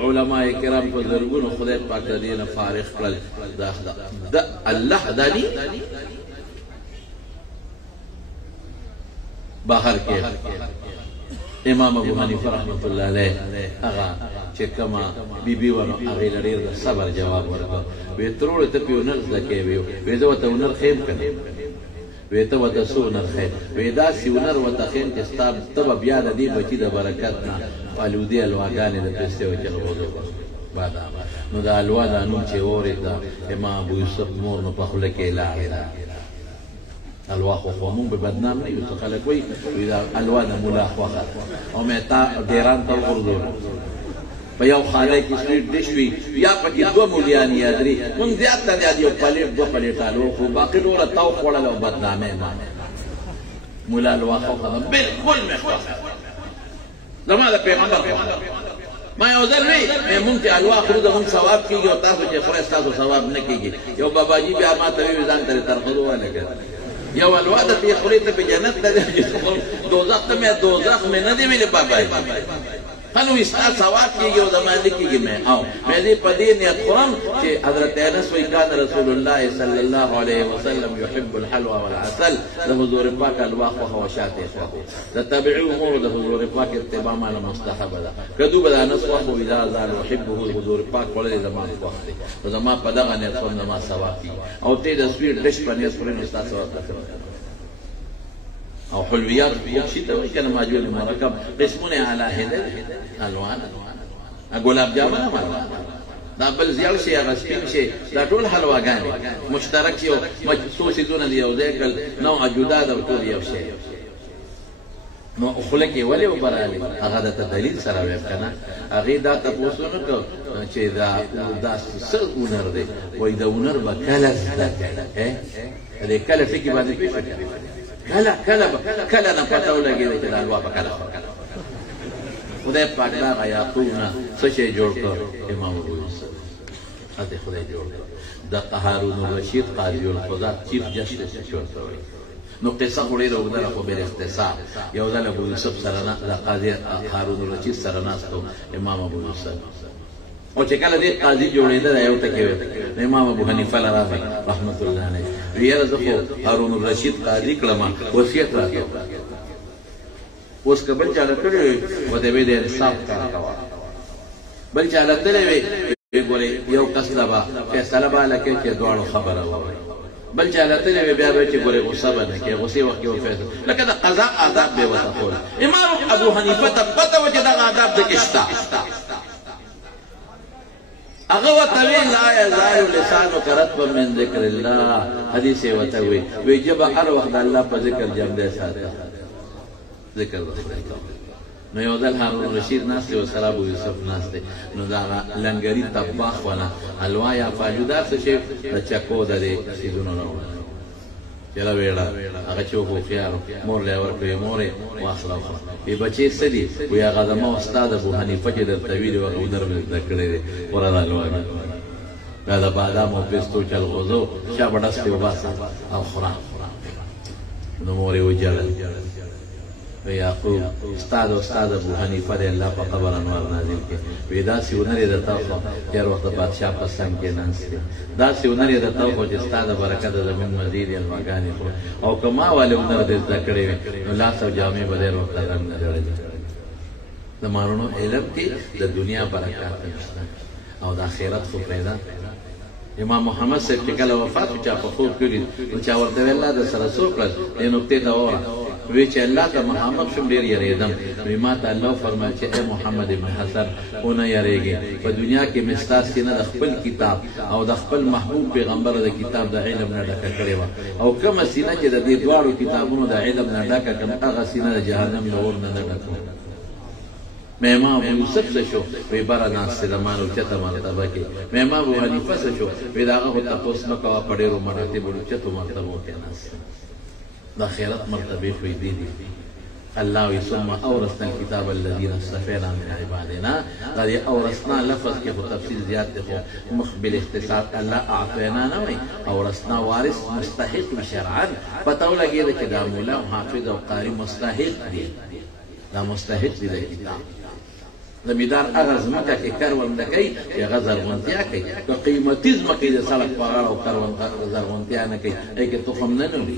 علما کرام په زرګونو خدای پاک د دې نه فارغ کړل د الله دا دي بهر کې امام ابو حنیفه رحمت الله علیه هغه چې کومه بیبي وه نو هغې له ډېر د صبر جواب ورکړ ویې تروړې ته پې هنر زده کوې ویې زه ورته هنر ښیم که نه ویې ته ورته څه هنر ښیم ویې داسې هنر ورته ښیم چې ستا ته به بیا د دې بچي د برکت نه فالودې الواګانې د پېستې وچلغوزو بادام نو د الوا دا نوم چې اورېده امام ابو یوسف مور نو په خوله کې لاړې ده الوا خو مونږ به بدنام نه یو څه خلک وایي دا الوا د مولا خوښه او مې تا ډیران ته وغورځول په یو خاله کې سویټ ډش وي یا پکې دوه مولیان یا درې مونږ زیات نه زیات یو پلیټ دوه پلیټ الوا خو باقي ټوله تاو خوړل او بدنامۍ ما مولا الوا خوښه بالکل مې خوښه زما د پیغمبر ما یو ځل وی مونږ ته الوا خورو د مونږ ثواب کېږي او تاسو چې خورئ ستاسو ثواب نه کېږي یو باباجي بیا ما ته وی ځان ته ترخدو ولګېد یو الوا د پې خورې ته په جنت ته دوزخ ته مې دوزخ مې نه دی ویلې باباجي قالوا ستا ثواب کېږي او زما نه کېږي مې دې په دې نیت خورم چې حضرت انس وایي کان رسول الله صلی الله علیه وسلم يحب الحلوى والعسل د حضور پاک الوا خوښه او شاته خوښه د تبعي امور د حضور پاک اتباع ماله مستحبه ده کدو به د انس خوښه وي دا ځان يحبه حضور پاک وړلې زما خوښ دی او زما په دغه نیت خورم زما ثواب کېږي او ته د سویټ ډش په نیت خورې نو ستا ثواب او حلويات شي ته وایي کنه ماجول مرکب قسمونه علی هده الوان ګلاب جامونه دا بل زیړ شي هغه سپین شي دا ټول حلواګانې مشترک یو مخصوص دونه دی یو ځای کل نوع جدا د ټول یو شی نو خوله کې ولې وبراله هغه د دلیل سره وایي کنه هغه دا تاسو نه کو چې دا څه ونر دی وای دا ونر به کله زده دې کله ټکی باندې پیښه کله نه پته ولګېده چې دا الوا به کله خدای پاک دا غیاقونه څه شی جوړ کړ امام ابو یوسف هته خدای جوړ کړ د هارون الرشید قاضي القضات چیف جسټس جوړ کړ نو قصه خو ډېره اوږده ده خو بېل اختصار یو ځل ابو یوسف سره د قاضي هارون الرشید سره ناستو امام ابو یوسف او چې کله دې قاضي جوړېده دا یو ټکی وی امام ابو حنیفه راغی رحمت الله علیه ویل زه خو هارون الرشید قاضي کړم وصیت راکړ اوس که بل چاله کړی وي ورته به د انصاف کار کوه بل چاله تللی وي ګورې یو کس له به فیصله به هله کوي چې دواړو خبره ووایي بل چاله تللی وي بیا به چې ګورې غصه به نه کوي غصې وخت کې به فیصله لکه د قضا آداب به یې ورته ښول امام ابو حنیفه ته پته وه چې دغه آداب دکې شته هغه ورته وی لا یزال لسانک رطبا من ذکر الله حدیث یې ورته وی وی ژبه هر وخت د الله په ذکر جمدی ساته ذکر د خدای نو یو ځل هارون الرشید ناست دی ورسره ابو یوسف ناست دی نو دا لنګري طباخ ونه حلوا یا فالودا څه شی د چکو د دې سیدونو راوړه چلا ویړه هغه چې هوښیار مور له ورکړې مورې واخله وی بچې څه دي وی هغه زما استاد ابو حنیفه چې درته ویلي وو هغه مې زده کړی دی پوره دا الوا دا د بادام او پستو چلغوزو شابه ډسکې وباسه او خوره نو مور یې وجړل یعقوب استاد ابو حنیفه دی الله په قبر انوار نازل کړي وی داسې ونه لري درته خو تېر وخت د بادشاه په څنګ کې ناست دی داسې ونه لري درته خو چې ستا د برکت د زمین مزید الواګانې خورو او که ما ولې ونه دې زده کړې وي نو لاس او جامې به ډېر وخت رنګ نه جوړېدې د مارونو علم کې د دنیا برکات نشته او د آخرت خو پیدا امام محمد صاحب چې کله وفات چا په خوب کړي نو چا ورته ویل الله د سره څه وکړل دې نقطې ته ووایه وی چې الله ته محمد شم ډېر یریدم وی ما ته الله فرمایل چې اے محمد ابن حسن ونه یریږي په دنیا کې مې ستا سینه د خپل کتاب او د خپل محبوب پیغمبر د کتاب د علم نه ډکه کړې وه او کومه سینه چې د دې دواړو کتابونو د علم نه ډکه کړم هغه سینه د جهنم د اور نه ډکه مې امام ابو یوسف څه شو وی بره ناست د مال اوچته مرتبه کې مې امام ابو حنیفه څه شو وی د هغه خو تپوس نه کوه په ډېرو مراتبو اوچتو مرتبو کې ناست د آخرت مرتبه خو دي الله وی ثم اورثنا الكتاب الذين اصطفينا من عبادنا دا دې اورثنا لفظ کې خو تفصیل زیات دی خو مخبل اختصاص الله اعطینا نه وی اورثنا وارث مستحق شرعا پته ولګېده چې دا مولا او حافظ او قاری مستحق دي دا مستحق دي د کتاب زمیدار هغه ځمکه کې کرونده کوي چې هغه زرغونتیا کوي که قیمتي ځمکې د سړک په غاړه او زرغونتیا نه کوي هغې کې تخم نه وړي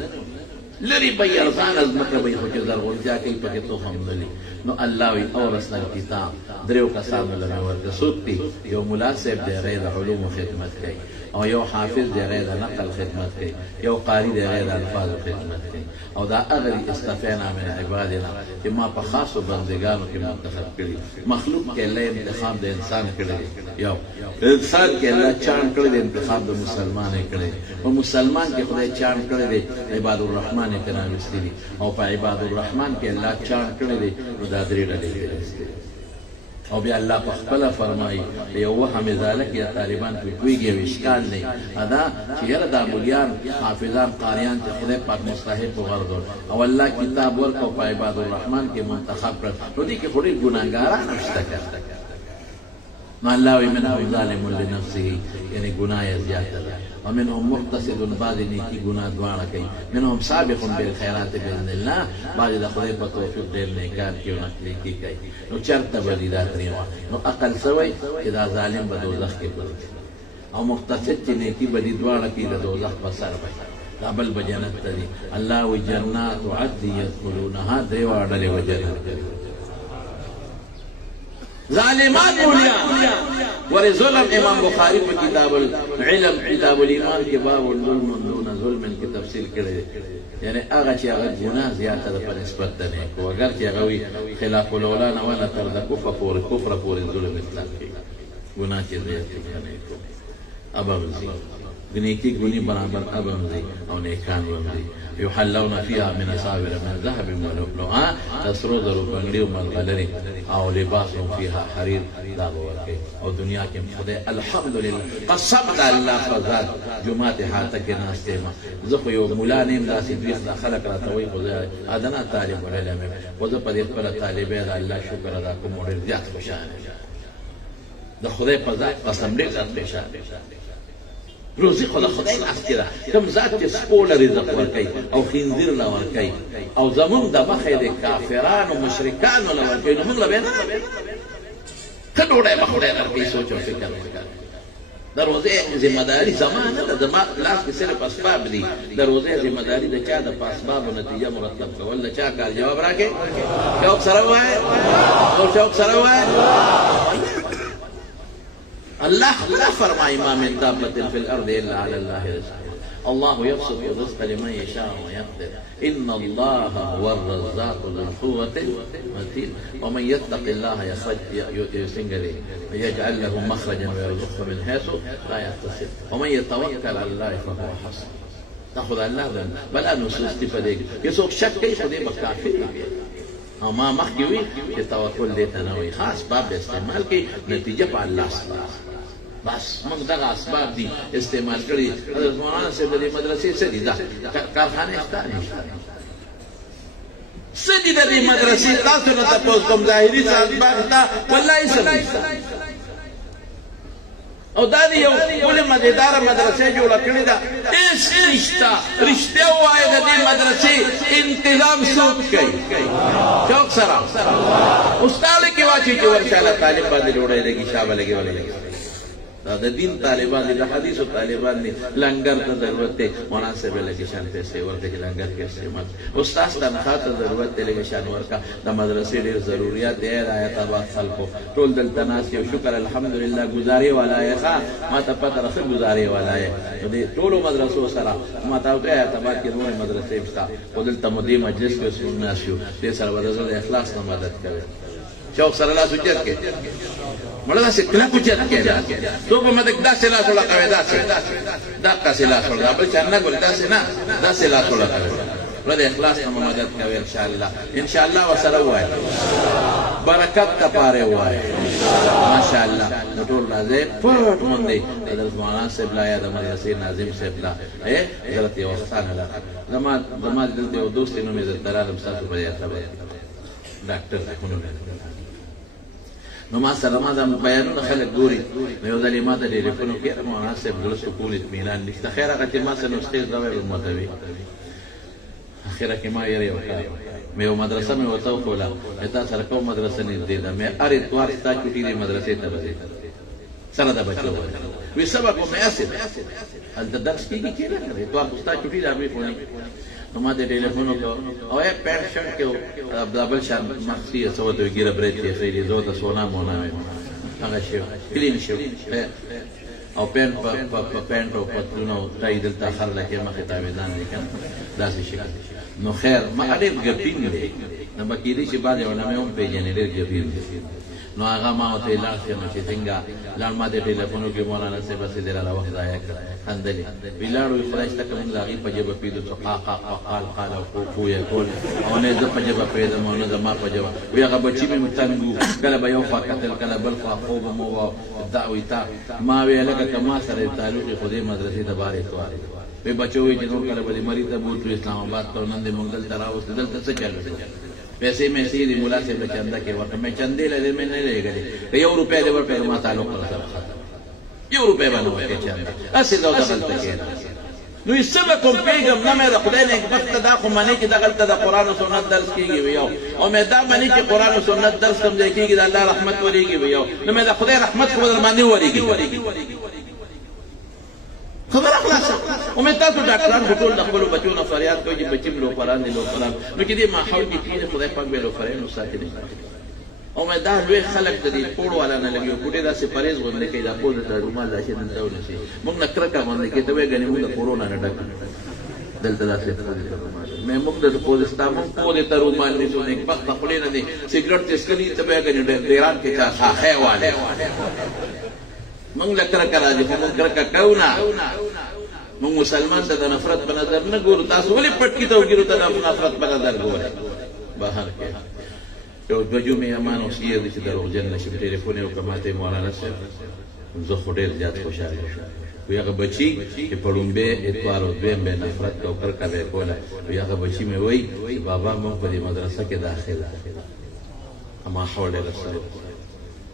لری به ارزان از مکه به خو چې زرغونتیا کوي پکې تخم لري نو الله وی اورثنا الکتاب دریو کسانو لره ورته څوک دي یو ملا صاحب دی غیر علوم خدمت کوي او یو حافظ دی غیر نقل خدمت کوي یو قاری دی غیر الفاظ خدمت کوي او دا اغری استفینا من عبادنا چې ما په خاصو بندگانو کې منتخب کړي مخلوق کې الله انتخاب د انسان کړي یو انسان کې الله چان کړي د انتخاب د مسلمان کړي او مسلمان کې خدای چان کړي دی عباد الرحمن کې راوستي او په عباد الرحمن کې الله چان کړي دی دا درې ډلې دي او بیا الله په خپل فرمایي یو وهم ذالک یا طالبان په کویږي اشکال نه ادا چې یره دا مليان حافظان قاریان ته خدای پاک مستحق وګرځول او الله کتاب ورکو په عباد الرحمن کې منتخب کړ نو دي کې خوري ګناګاران نشته کړ نو الله وی منهم ظالم لنفسه یعنی ګناه زیاته ده ومنهم مقتصد بعض نیکی گناہ دواړه کوي منهم سابق بالخيرات باذن الله بعض د خدای په توفیق ډېر نیکان کې او نیکی کوي نو چرته به دا تریوا نو عقل سوی چې دا ظالم به دوزخ کې پروت او مقتصد چې نیکی به دي دواړه کې د دوزخ په سر وي دا بل به جنت ته دي الله وی جنات عدن يدخلونها دریوا ډلې و جنت ظالمان مولیان ور ظلم امام بخاری په کتاب العلم کتاب الایمان کې باب الظلم دون ظلم کې تفصیل کړی یعنی هغه چې هغه ګناه زیاته ده په نسبت د نیکو اگر چې هغه وي خلاف الاولا نه ولا تر د کفر پورې ظلم اطلاق کوي ګناه چې زیاته نه کو ابمزي نیکی ګنی برابر ابمزي او نیکان ومزي يحلون فيها من أساور من ذهب ولؤلؤا تسرو ذرو بنگړي ملغلري او لباسهم فيها حرير دا ورکي او دنیا کې خدای الحمدلله قسم الله فزاد جمعه هاته کې ناستېما زه خو یو مولا نیم داسې دوی خلک راته وایي خو ادنا طالب علم و زه په دې خپل طالب د الله شکر ادا کوم ډېر زیات خوشاله د خدای په ذات قسم دې ذات خوشاله روزي خدای لاس کې ده کوم ذات چې سپوله رزق ورکوي او خنزیر له ورکوي او زمونږ د مخې د کافرانو مشرکانو له ورکوي نو موږ له بیا نه ښه ډوډۍ به خدای درکوي سوچ او فکر وکړه د روزې ذمه داري زما نه ده زما لاس کې صرف اسباب دي د روزې ذمه داري د چا د په اسبابو نتیجه مرتب کول د چا کار جواب راکړي چوک سره وایه او چوک سره وایه الله لا فرمى ما من دابة في الأرض إلا على الله رزقها الله يبسط الرزق لمن يشاء ويقدر إن الله هو الرزاق ذو القوة المتين ومن يتق الله يجعل له مخرجا ويرزقه من حيث لا يحتسب ومن يتوكل على الله فهو حسبه تاخذ الله بل نصوص تفديك يسوق شك كيف دي بكافر او ما مخکې وي چې توکل دې ته نه وي خاص باب استعمال کوي نتیجه په الله سره بس موږ دغه اسباب دي استعمال کړي حضرت مولانا صاحب د مدرسې څه دي دا کارخانه شته څه دي د دې مدرسې تاسو نه تاسو کوم ظاهري اسباب ته والله څه او دا دی یو ولې مزیدار مدرسې جوړه کړې ده هیڅ نشته رښتیا ووایه د دې مدرسې انتظام څوک کوي چوک سره استاد کې واچي چې ورشاله طالب باندې ډوډۍ لګي شابه لګي دا د دین طالبان دي د حدیثو طالبان دي لنګر ته ضرورت دی مولانا صاحب لګي شان پیسې ورته چې لنګر کې استعمال استاد تنخواه ته ضرورت دی لګي شان ورکا د مدرسې ډېر ضرورت دی آیات با خلکو ټول دلته ناس یو شکر الحمدلله گزاري ولای ښه ما ته پته راځي گزاري ولای دې ټولو مدرسو سره ما ته ته آیات با کې نور مدرسې بستا او دلته مدي مجلس کې سننا شو دې سره ودرځل اخلاص نه مدد کوي چوک سره لا سوچت کې مړه داسې کله کوچت کې تو په مدد داسې لا ټوله کوي داسې لا ټوله بل چا نه ګول داسې نه داسې لا ټوله کوي ولې اخلاص نه مدد کوي ان شاء الله وسره وای برکت ته پاره وای ماشاء الله نو ټول راځي پټ مونږ حضرت مولانا صاحب لا یا د مدرسې ناظم صاحب لا حضرت یو وختان لا زما دلته یو دوست نو مې درالم تاسو په یاد ډاکټر نو ما سره ما دا بیانونه خلک ګوري نو یو ځل ما د ټلیفون کې مولانا صاحب زړه سکون اطمینان نشته خیر هغه چې ما سره استاد راوړل متوي اخره کې ما یې وکړ مې یو مدرسه مې وته وکوله اته سره کوم مدرسه نه دی دا مې اره توار تا چټي دی مدرسې ته وځي سره دا بچو وي سبق مې اسه ال درس کېږي کېږي توار ستا چټي دا مې فونی نو ما دې ټلیفون وکړو او یې پینټ شرټ کې بل شان مخصي څه ته ګیره برېت یې خېلې زه ته سونا مونه هغه شی کلین شو او پینټ په پینټ او پتلونو ټای دلته خر لکه مخې تاویدان لیکن داسې شي نو خیر ما ډېر ګپین دی نو بکیدی چې بعد یو نامه هم پیژنې ډېر ګپین دی نو هغه ما ته لاړ شو چې څنګه لاړ ما دې ټلیفون کې مولانا صاحب سره دراله وخت ضایع کړ خندلې ویلاړو خدای ستکه موږ هغه په جبه پیدو څو قال او یقول او نه د په جبه پیدا مو نه د ما په جبه وی هغه بچی مې متنګو کله به یو فقط کله بل خو به مو دعوی تا ما ویل کما سره تعلق خدای مدرسې ته بارې تواره وی بچو چې نور کله به مری ته بوت اسلام آباد ته نن دې مونږ دلته راوست دلته څه چلو پیسې مې سیدی مولا صاحب چندا کې ورته مې چندې لې مې نه لګلې یو روپیا دې ورته ما تعلق سره ختم یو روپیا باندې ورته چندا اسی دا غلطه کېده نو یې سبا کوم پیغام نه مې د خدای نه بس دا خو منی چې د غلطه د قران او سنت درس کیږي ویو او مې دا منی چې قران او سنت درس کوم ځای کیږي د الله رحمت وريږي ویو نو مې د خدای رحمت خو در باندې وريږي خبر خلاصه او مې تاسو ډاکټران ټول د خپل بچو نه فریاد کوي چې بچي لو قران دي لو قران نو کې دې ماحول کې چې خدای پاک به لو فرین ساتي او مې دا لوی خلک د دې پوړ والا نه لګي کوټه داسې پرېز غوندې کوي دا پوز ته رومال لاشي نه ډول شي موږ نکره کا باندې کې ته وګنې موږ د کورونا نه ډک دلته داسې مې موږ د پوز استعمال پوز ته رومال نه شو نه پخ خپل نه دي سیګریټ تسکلی ته وګنې ډیران کې چا خاخه والے موږ لکره کرا دي موږ کرکا کونا موږ مسلمان ته د نفرت په نظر نه ګورو تاسو ولې پټ کی ته وګورو ته د نفرت په نظر ګورئ بهر کې یو دوجو مې امان اوسې د چې دروغجن نشم ټلیفون یو کماته مولانا صاحب زه خو ډېر زیات خوشاله شوم وی هغه بچی چې پړومبه اتوار او دویم به نفرت او کرکا به کوله وی هغه بچی مې وای بابا مونږ په دې مدرسه کې داخله اما حول رسول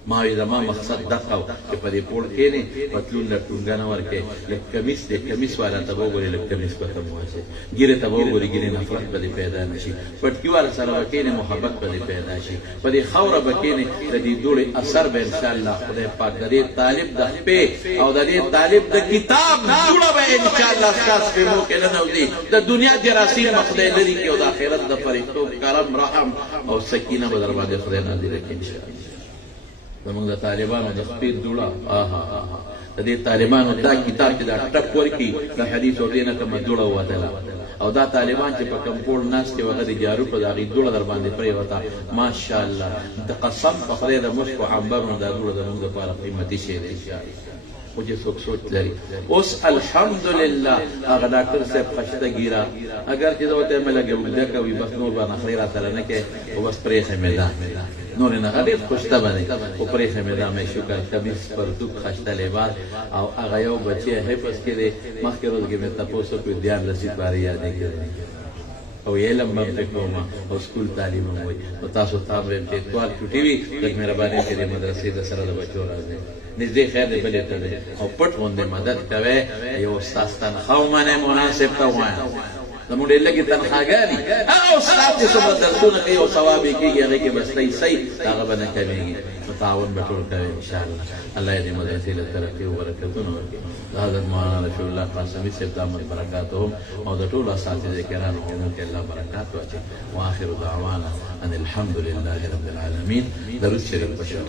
ما وی زما مقصد دغه چې په دې پور کې نه پتلون لټونګا نه ورکه لکه کمیس دې کمیس والا ته وګورې لکه کمیس په کوم واسه ګیره ته وګورې ګیره نفرت په دې پیدا نشي پټکی والا سره وکینه محبت په دې پیدا شي په دې خوره بکینه د دې دوړې اثر به ان شاء الله خدای پاک دې طالب د په او د دې طالب د کتاب جوړه به ان شاء الله تاسو په مو کې نه نوځي د دنیا جراثیم خدای لري کې او د آخرت د فرښتو کرم رحم او سکینه به در باندې خدای نازل کړي ان شاء الله زمونږ د طالبانو د خپې دوړه د دې طالبانو دا کتاب چې دا ټک ورکي د حدیث او دینه کومه دوړه وتله او دا طالبان چې په کمپور ناس کې وغه د جارو په دغه دوړه در باندې پرې وتا ماشاءالله د قسم په خدای د مشکو عنبرونو دا دوړه زمونږ لپاره قیمتي شی دی او چې څوک سوچ لري اوس الحمدلله هغه ډاکټر صاحب خشته ګیرا اگر چې دا ته مې لګو دا کوي بس نور باندې خیرات سره نه کې او بس پرې خمیدا نور نه غریب خوشته باندې او پرې خمیدا مې شکر کمیس پر دوک خشته لباس او هغه یو بچي حفظ کړي مخکې روز کې مې تاسو په دیار رسید باري یاد کړی او علم باندې کوم او سکول تعلیم وای او تاسو تاسو چې ټول چټي وي د مهرباني کې د مدرسې د سره د بچو راځي نږدې خیر دې بلې ته او پټ باندې مدد کوي یو استاد تنخواه باندې مناسب تا وای زموږ ډېر لګي تنخواګانی او استاد چې څومره درسونه کوي او ثواب یې کېږي هغه کې بس صحیح هغه باندې کوي تعاون به ټول کوي ان شاء الله الله دې مدرسې له ترقي او برکتونه ورکړي حضرت مولانا رسول الله قاسمي صاحب دامت برکاتهم او د ټول اساتذه کرامو کې الله برکات واچي واخر دعوانا ان الحمد لله رب العالمين درود شریف بشو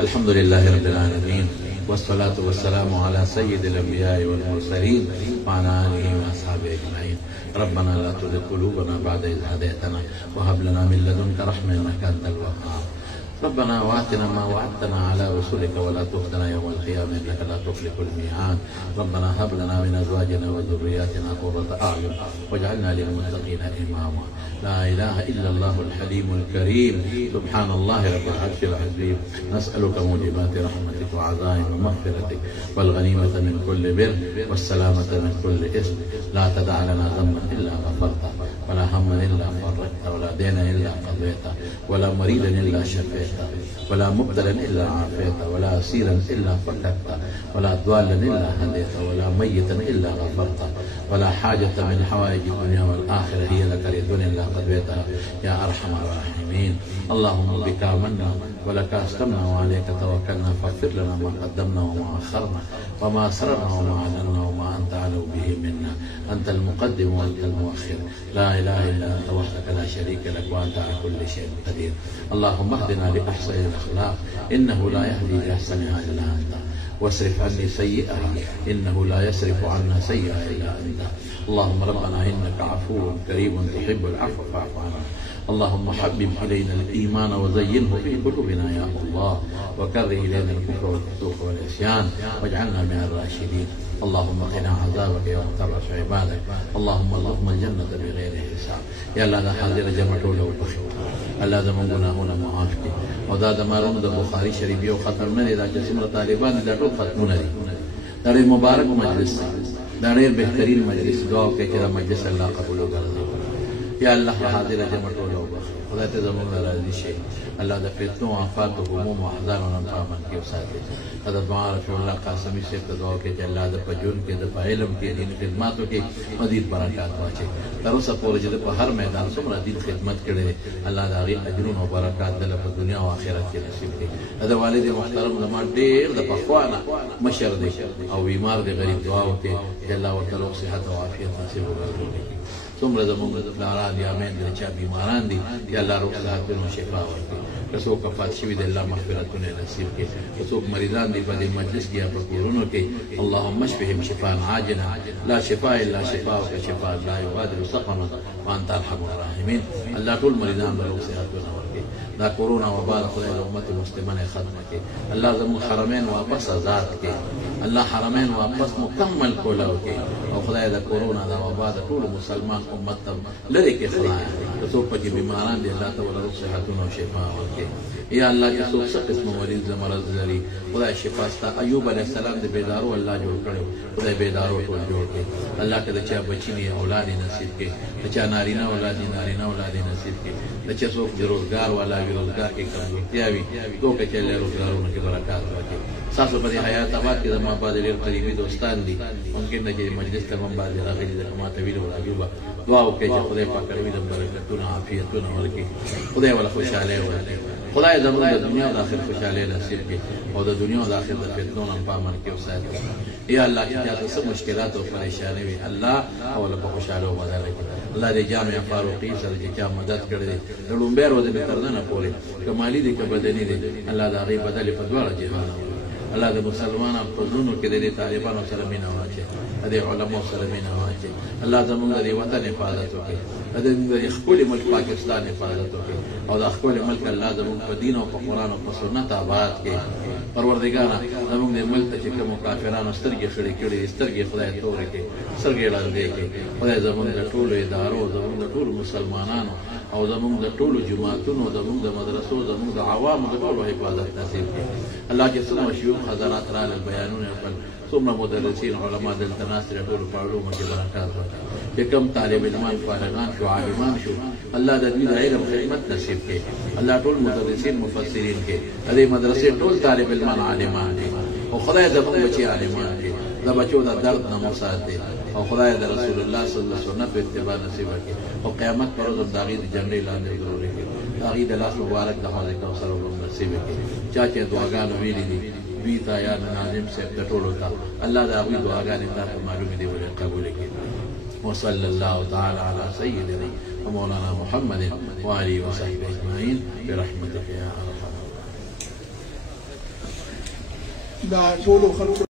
الحمد لله رب العالمين والصلاة والسلام على سيد الأنبياء والمرسلين وعلى آله وأصحابه أجمعين ربنا لا تزغ قلوبنا بعد إذ هديتنا وهب لنا من لدنك رحمة إنك أنت الوهاب ربنا وآتنا ما وعدتنا على رسلك ولا تخزنا يوم القيامة إنك لا تخلف الميعاد ربنا هب لنا من أزواجنا وذرياتنا قرة أعين واجعلنا للمتقين إماما لا إله إلا الله الحليم الكريم سبحان الله رب العرش العظيم نسألك موجبات رحمتك وعزائم مغفرتك والغنيمة من كل بر والسلامة من كل إثم لا تدع لنا ذنبا إلا غفرته ولا هما إلا فرجته ولا دينا إلا قضيته ولا مريدا إلا شفيته ولا مبتلا إلا عافيته ولا أسيرا إلا فككته ولا ضالا إلا هديته ولا ميتا إلا غفرته ولا حاجة من حوائج الدنيا والآخرة هي لك رضا إلا قضيتها يا أرحم الراحمين. اللهم بك آمنا ولك أسلمنا وعليك توكلنا فاغفر لنا ما قدمنا وما أخرنا وما أسررنا وما أعلنا وما أنت أعلم به منا. أنت المقدم وأنت المؤخر، لا إله إلا أنت وحدك لا شريك لك وأنت على كل شيء قدير. اللهم اهدنا لأحسن الأخلاق إنه لا يهدي لأحسنها إلا أنت، واصرف عني سيئها إنه لا يصرف عنا سيئها إلا أنت. اللهم ربنا إنك عفو كريم تحب العفو فاعف عنا. اللهم حبب إلينا الإيمان وزينه في قلوبنا يا الله، وكره إلينا الكفر والفسوق والعصيان واجعلنا من الراشدين. اللهم قنا عذابك يوم تبعث عبادك. اللهم الجنة بغير حساب. يا الله دا حاضر جمعتو له بخير، الله دا من گناهونه معاف کړي، او دا د مارونو د بخاري شریف یو ختم نه دی، دا چې څومره طالبان دا ټول ختمونه دي. دا ډېر مبارک مجلس دی، دا ډېر بهترین مجلس. دعا وکړئ چې دا مجلس الله قبول وګرځي. یا الله حاضر جمعتو له بخير، خدای ته زموږ راضي شي. الله د فتنو آفات او هموم او احزان او امن کې وساتي. حضرت مولانا رفیع الله قاسمی صاحب ته دعا وکړئ چې الله د پجون کې د علم کې دین خدماتو کې مزید برکات واچي. تر اوسه پورې چې په هر میدان څومره دین خدمت کړي، الله د هغې اجرونه او برکات دله په دنیا او آخرت کې نصیب کړي. د والد محترم زما ډېر د پخوا نه مشر دی او بیمار دی، غریب دعا وکړئ چې الله ورته روغ صحت او عافیت نصیب وکړي. څومره زموږ پلاران یا میندې چا بیماران دي، یا الله روغ صحت او شفا ورکړي. که څوک وفات شوي دي الله مغفرتونه نصیب کړي. که څوک مریضان دي په دې مجلس کې یا په کورونو کې، اللهم اشفهم شفاء عاجلا لا شفاء الا شفاءك شفاء لا يغادر سقما وانت ارحم الراحمين. الله ټول مریضان له روغ صحتونه ورکړي. دا کورونا وبا خدای د امت مسلمانه ختم کړي. الله زموږ حرمین واپس آزاد کړي، الله حرمین واپس مکمل کولاو کړي، او خدای د کورونا دا وبا د ټول مسلمان امت ته لري کې خدای. که څوک پکې بیماران دي الله تعالی روغ صحتونه او شفا ورکړي. یا الله چې څوک څه قسم مریض مرض لري خدای شفا ستا. ایوب علیه السلام د بیدارو الله جوړ کړو، خدای بیدارو ټول جوړ کړي. الله که د چا بچی نه اولاد نصیب کړي، د چا نارینه اولاد نارینه اولاد نصیب کړي، د چا څوک د روزګار والا وي روزګار کې کمزورتیا وي دوی چې له روزګارونو کې برکات ورکړي. تاسو په حیات آباد کې زما بعد ډېر قریبي دوستان دي، ممکن نه چې مجلس ته هم باندې راغلي د ما ته ویلو راځو دعا وکړئ چې خدای پاک دې د برکتونو عافیتونه ورکړي، خدای ولا خوشاله ورکړي. خدای زموږ د دنیا او د آخرت خوشاله نصیب کړي، او د دنیا او د آخرت د فتنو نه په امن کې وساتي. یا الله چې تاسو څه مشکلات او پریشانې وي الله او له خوشاله بدل کړي. الله دې جامع فاروقي سره چې چا مدد کړي د لومبه ورځ به تر نه پورې کمالي دي که بدني دي، الله دا غي بدل په دواړه جهان. الله د مسلمانانو په زړونو کې د طالبانو سره مینه واچي، د علماء سره مینه واچي. الله زموږ د وطن حفاظت وکړي، د خپل ملک پاکستان حفاظت وکړي، او د خپل ملک الله زموږ په دین او په قرآن او په سنت آباد کړي. پروردګاره زموږ د ملک ته چې کوم کافرانو سترګې خړې کړي، سترګې خدای تورې کړي، سترګې لاندې کړي. خدای زموږ د ټولو ادارو، زموږ د ټولو مسلمانانو او زموږ د ټولو جماعتونو، زموږ د مدرسو، زموږ د عوامو د ټولو حفاظت نصیب کړي. الله چې څومره شيوخ حضرات راغلل بیانونه وکړل، څومره مدرسین علما دلته ناست دي، ټولو په علومو کې برکات ورکړي. چې کوم طالب علمان فارغان شو عالمان شو الله د دوی د علم خدمت نصیب کړي. الله ټول مدرسین مفسرین کړي، د دې مدرسې ټول طالب علمان عالمان دي، او خدای زموږ بچي عالمان دي، د بچو د درد نه مو ساتي، او خدای د رسول الله صلی الله علیه وسلم په اتباع نصیب کړي، او قیامت پر ورځ د هغې د جنډې لاندې ضروري کړي، د هغې د لاس مبارک د حوض کوثر نصیب کړي. چا چې دعاګانې ویلي دي دوی ته یا ناظم صاحب ته ټولو ته الله د هغوی دعاګانې تاسو معلومې دي ولې قبول کړي. وصلى الله تعالى على سيدنا ومولانا محمد وآله وصحبه أجمعين برحمتك يا أرحم الراحمين.